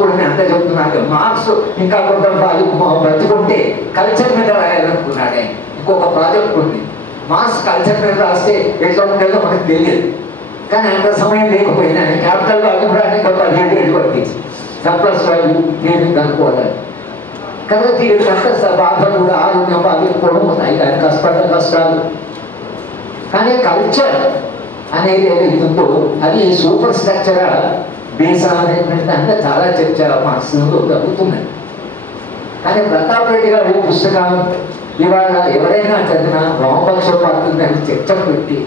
కూడా నేను అంతా చెప్తున్నాను. మార్క్స్ ఇంకా కొంత బ్రతుకుంటే కల్చర్ మీద రాయాలనుకున్నాడు ఆయన. ఇంకొక ప్రాజెక్ట్ ఉంది, మార్క్స్ కల్చర్ మీద రాస్తే ఎట్లా ఉండేదో మనకు తెలియదు. కానీ అంత సమయం లేకపోయినా క్యాపిటల్ వాల్యూ కూడా అన్ని కొంత 7 ఏళ్ళు పట్టింది, సర్ప్లస్ వాల్యూ నేను కనుక్కోవాలి కదా. తీరుకంటే బాధలు కూడా ఆరోగ్యం బాధలు కూడా ఉన్నాయి, కానీ కష్టాలు. కానీ కల్చర్ అనేది ఏదైతుందో అది సూపర్ స్ట్రక్చర్ బేస్ అనేటువంటి దాంట్లో చాలా చర్చ మార్క్స్లో జరుగుతున్నాయి. కానీ ప్రతాప్ రెడ్డి గారు పుస్తకం ఇవాళ ఎవరైనా చదివినా వామపక్ష పార్టీని దాన్ని చర్చ పెట్టి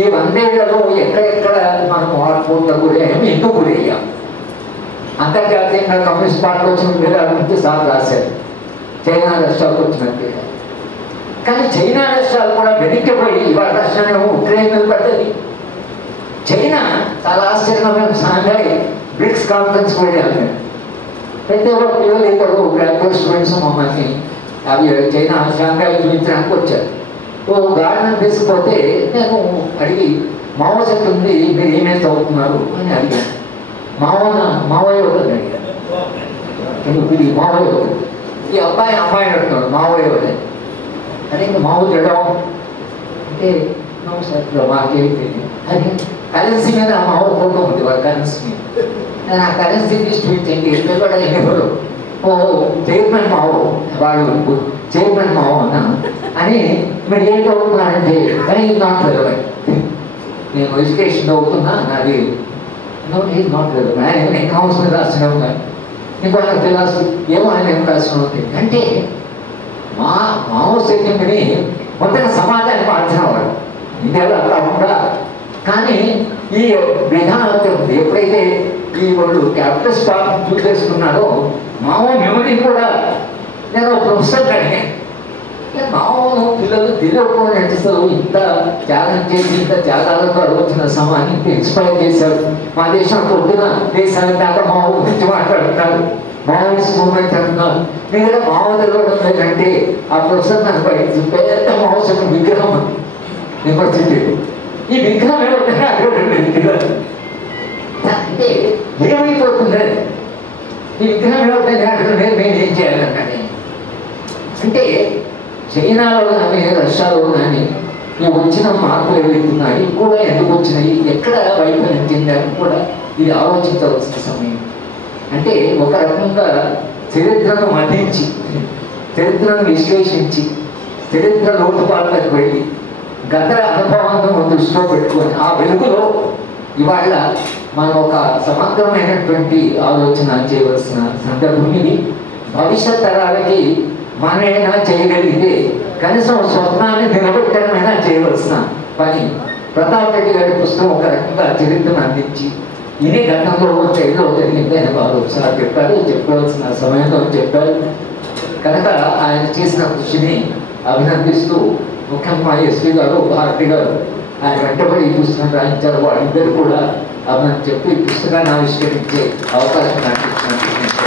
ఈ 100 ఏళ్లలో ఎక్కడెక్కడ మనం ఆడుకోవడం గురయ్యాం, ఎందుకు గురయ్యాం, అంతర్జాతీయంగా కమ్యూనిస్ట్ పార్టీ వచ్చిన పేరు గురించి సార్ రాశారు, చైనా రష్యాకు వచ్చిన పేరు. కానీ చైనా రాష్ట్రాలు కూడా వెనక్కిపోయి ఇవాళ రాష్ట్రాన్ని ఉక్రెయిన్ మీద పడ్డది. చైనా చాలా ఆశ్చర్యంగా షాంఘై బ్రిక్స్ కాన్ఫరెన్స్ వెళ్ళాము మేము. ప్రతి ఒక్క పిల్లలు ఇక్కడ గ్రాడ్యుయేట్ స్టూడెంట్స్ మమ్మల్ని అవి చైనా షాంఘై చూపించడానికి వచ్చారు. ఓ గార్డెన్ తీసుకుపోతే నేను అడిగి మావో చెట్టు ఉంది, మీరు ఏమేమి చదువుతున్నారు అని అడిగాను. మావోయో అని అడిగాను. ఇది మావోయో, ఈ అమ్మాయి అడుగుతున్నాడు మావోయో అని. అదే మామూలు చేయడం అంటే సార్ మాకేంటి అది కరెన్సీ మీద ఆ మామూలు ఫోటో ఉంది, వాళ్ళ కరెన్సీ మీద. నేను ఆ కరెన్సీ తీసుకుంటే ఎవరు ఓ చైర్మన్ మావో, వాళ్ళు చైర్మన్ మావో అన్నాను అని. మీరు ఏం చదువుతున్నారంటే కానీ నాట్ రెలవెంట్, నేను ఎడ్యుకేషన్ చదువుతున్నా, నాది నాట్ రెలవెంట్. నేను అకౌంట్స్ మీద రాసిన ఇంకో ఫిలాసఫీ ఏమో ఆయన ఏం రాసిన అంటే మావో సెకండ్ని మొత్తం సమాజాన్ని మార్చిన వాడు. ఇండియాలో అలా ఉందా. కానీ ఈ విధానం ఎప్పుడైతే ఈ వాళ్ళు క్యాపిటల్ పార్టీ చూస్ చేసుకున్నారో మామో మెమరీ కూడా నేను ఒక ప్రొఫెసర్ అడిగాను. మామూలు పిల్లలు తెలియకుండా నటిస్తారు, ఇంత త్యాగం చేసి ఇంత త్యాగాలతో వచ్చిన సమాన్ని ఇన్స్పైర్ చేశారు. మా దేశం పొద్దున దేశానికి దాకా మావో గురించి మాట్లాడుతున్నారు, మావోయిస్ట్ మూవ్మెంట్ అంటున్నారు. మీరు మావో తెలవడం లేదంటే ఆ ప్రొఫెసర్ నాకు బయట పెద్ద మావోయిస్ట్ విగ్రహం యూనివర్సిటీ, ఈ విగ్రహం ఏమంటే అంటే ఏమైపోతుంది ఈ విగ్రహం ఏమంటే అక్కడ మేము ఏం చేయాలన్నాడు. అంటే చైనాలో కానీ రష్యాలో కానీ ఈ వచ్చిన మార్పులు ఏవైతున్నాయి కూడా ఎందుకు వచ్చినాయి, ఎక్కడ వైఫల్యం చెందారు కూడా ఇది ఆలోచించవలసిన సమయం. అంటే ఒక రకంగా చరిత్రను మదించి, చరిత్రను విశ్లేషించి, చరిత్ర లోటుపాట్లకు వెళ్ళి గత అనుభవాలను దృష్టిలో పెట్టుకొని ఆ వెలుగులో ఇవాళ మనం ఒక సమగ్రమైనటువంటి ఆలోచన చేయవలసిన సందర్భం ఇది. భవిష్యత్ తరాలకి మనమైనా చేయగలిగితే కనీసం స్వప్నాన్ని నిలబెట్టడమైనా చేయవలసిన పని. ప్రతాప్ రెడ్డి గారి పుస్తకం ఒక రకంగా చరిత్రను అందించి ఇదే గతంలో ఏదో జరిగింది అని వారు ఒకసారి చెప్పారు, చెప్పవలసిన సమయంలో చెప్పారు. కనుక ఆయన చేసిన కృషిని అభినందిస్తూ ముఖ్యంగా ఎస్పీ గారు, భారతి గారు ఆయన వెంటబడి ఈ పుస్తకం రాయించారు. వాళ్ళిద్దరు కూడా అభినందన చెప్పి పుస్తకాన్ని ఆవిష్కరించే అవకాశం నాకు ఇచ్చినట్టు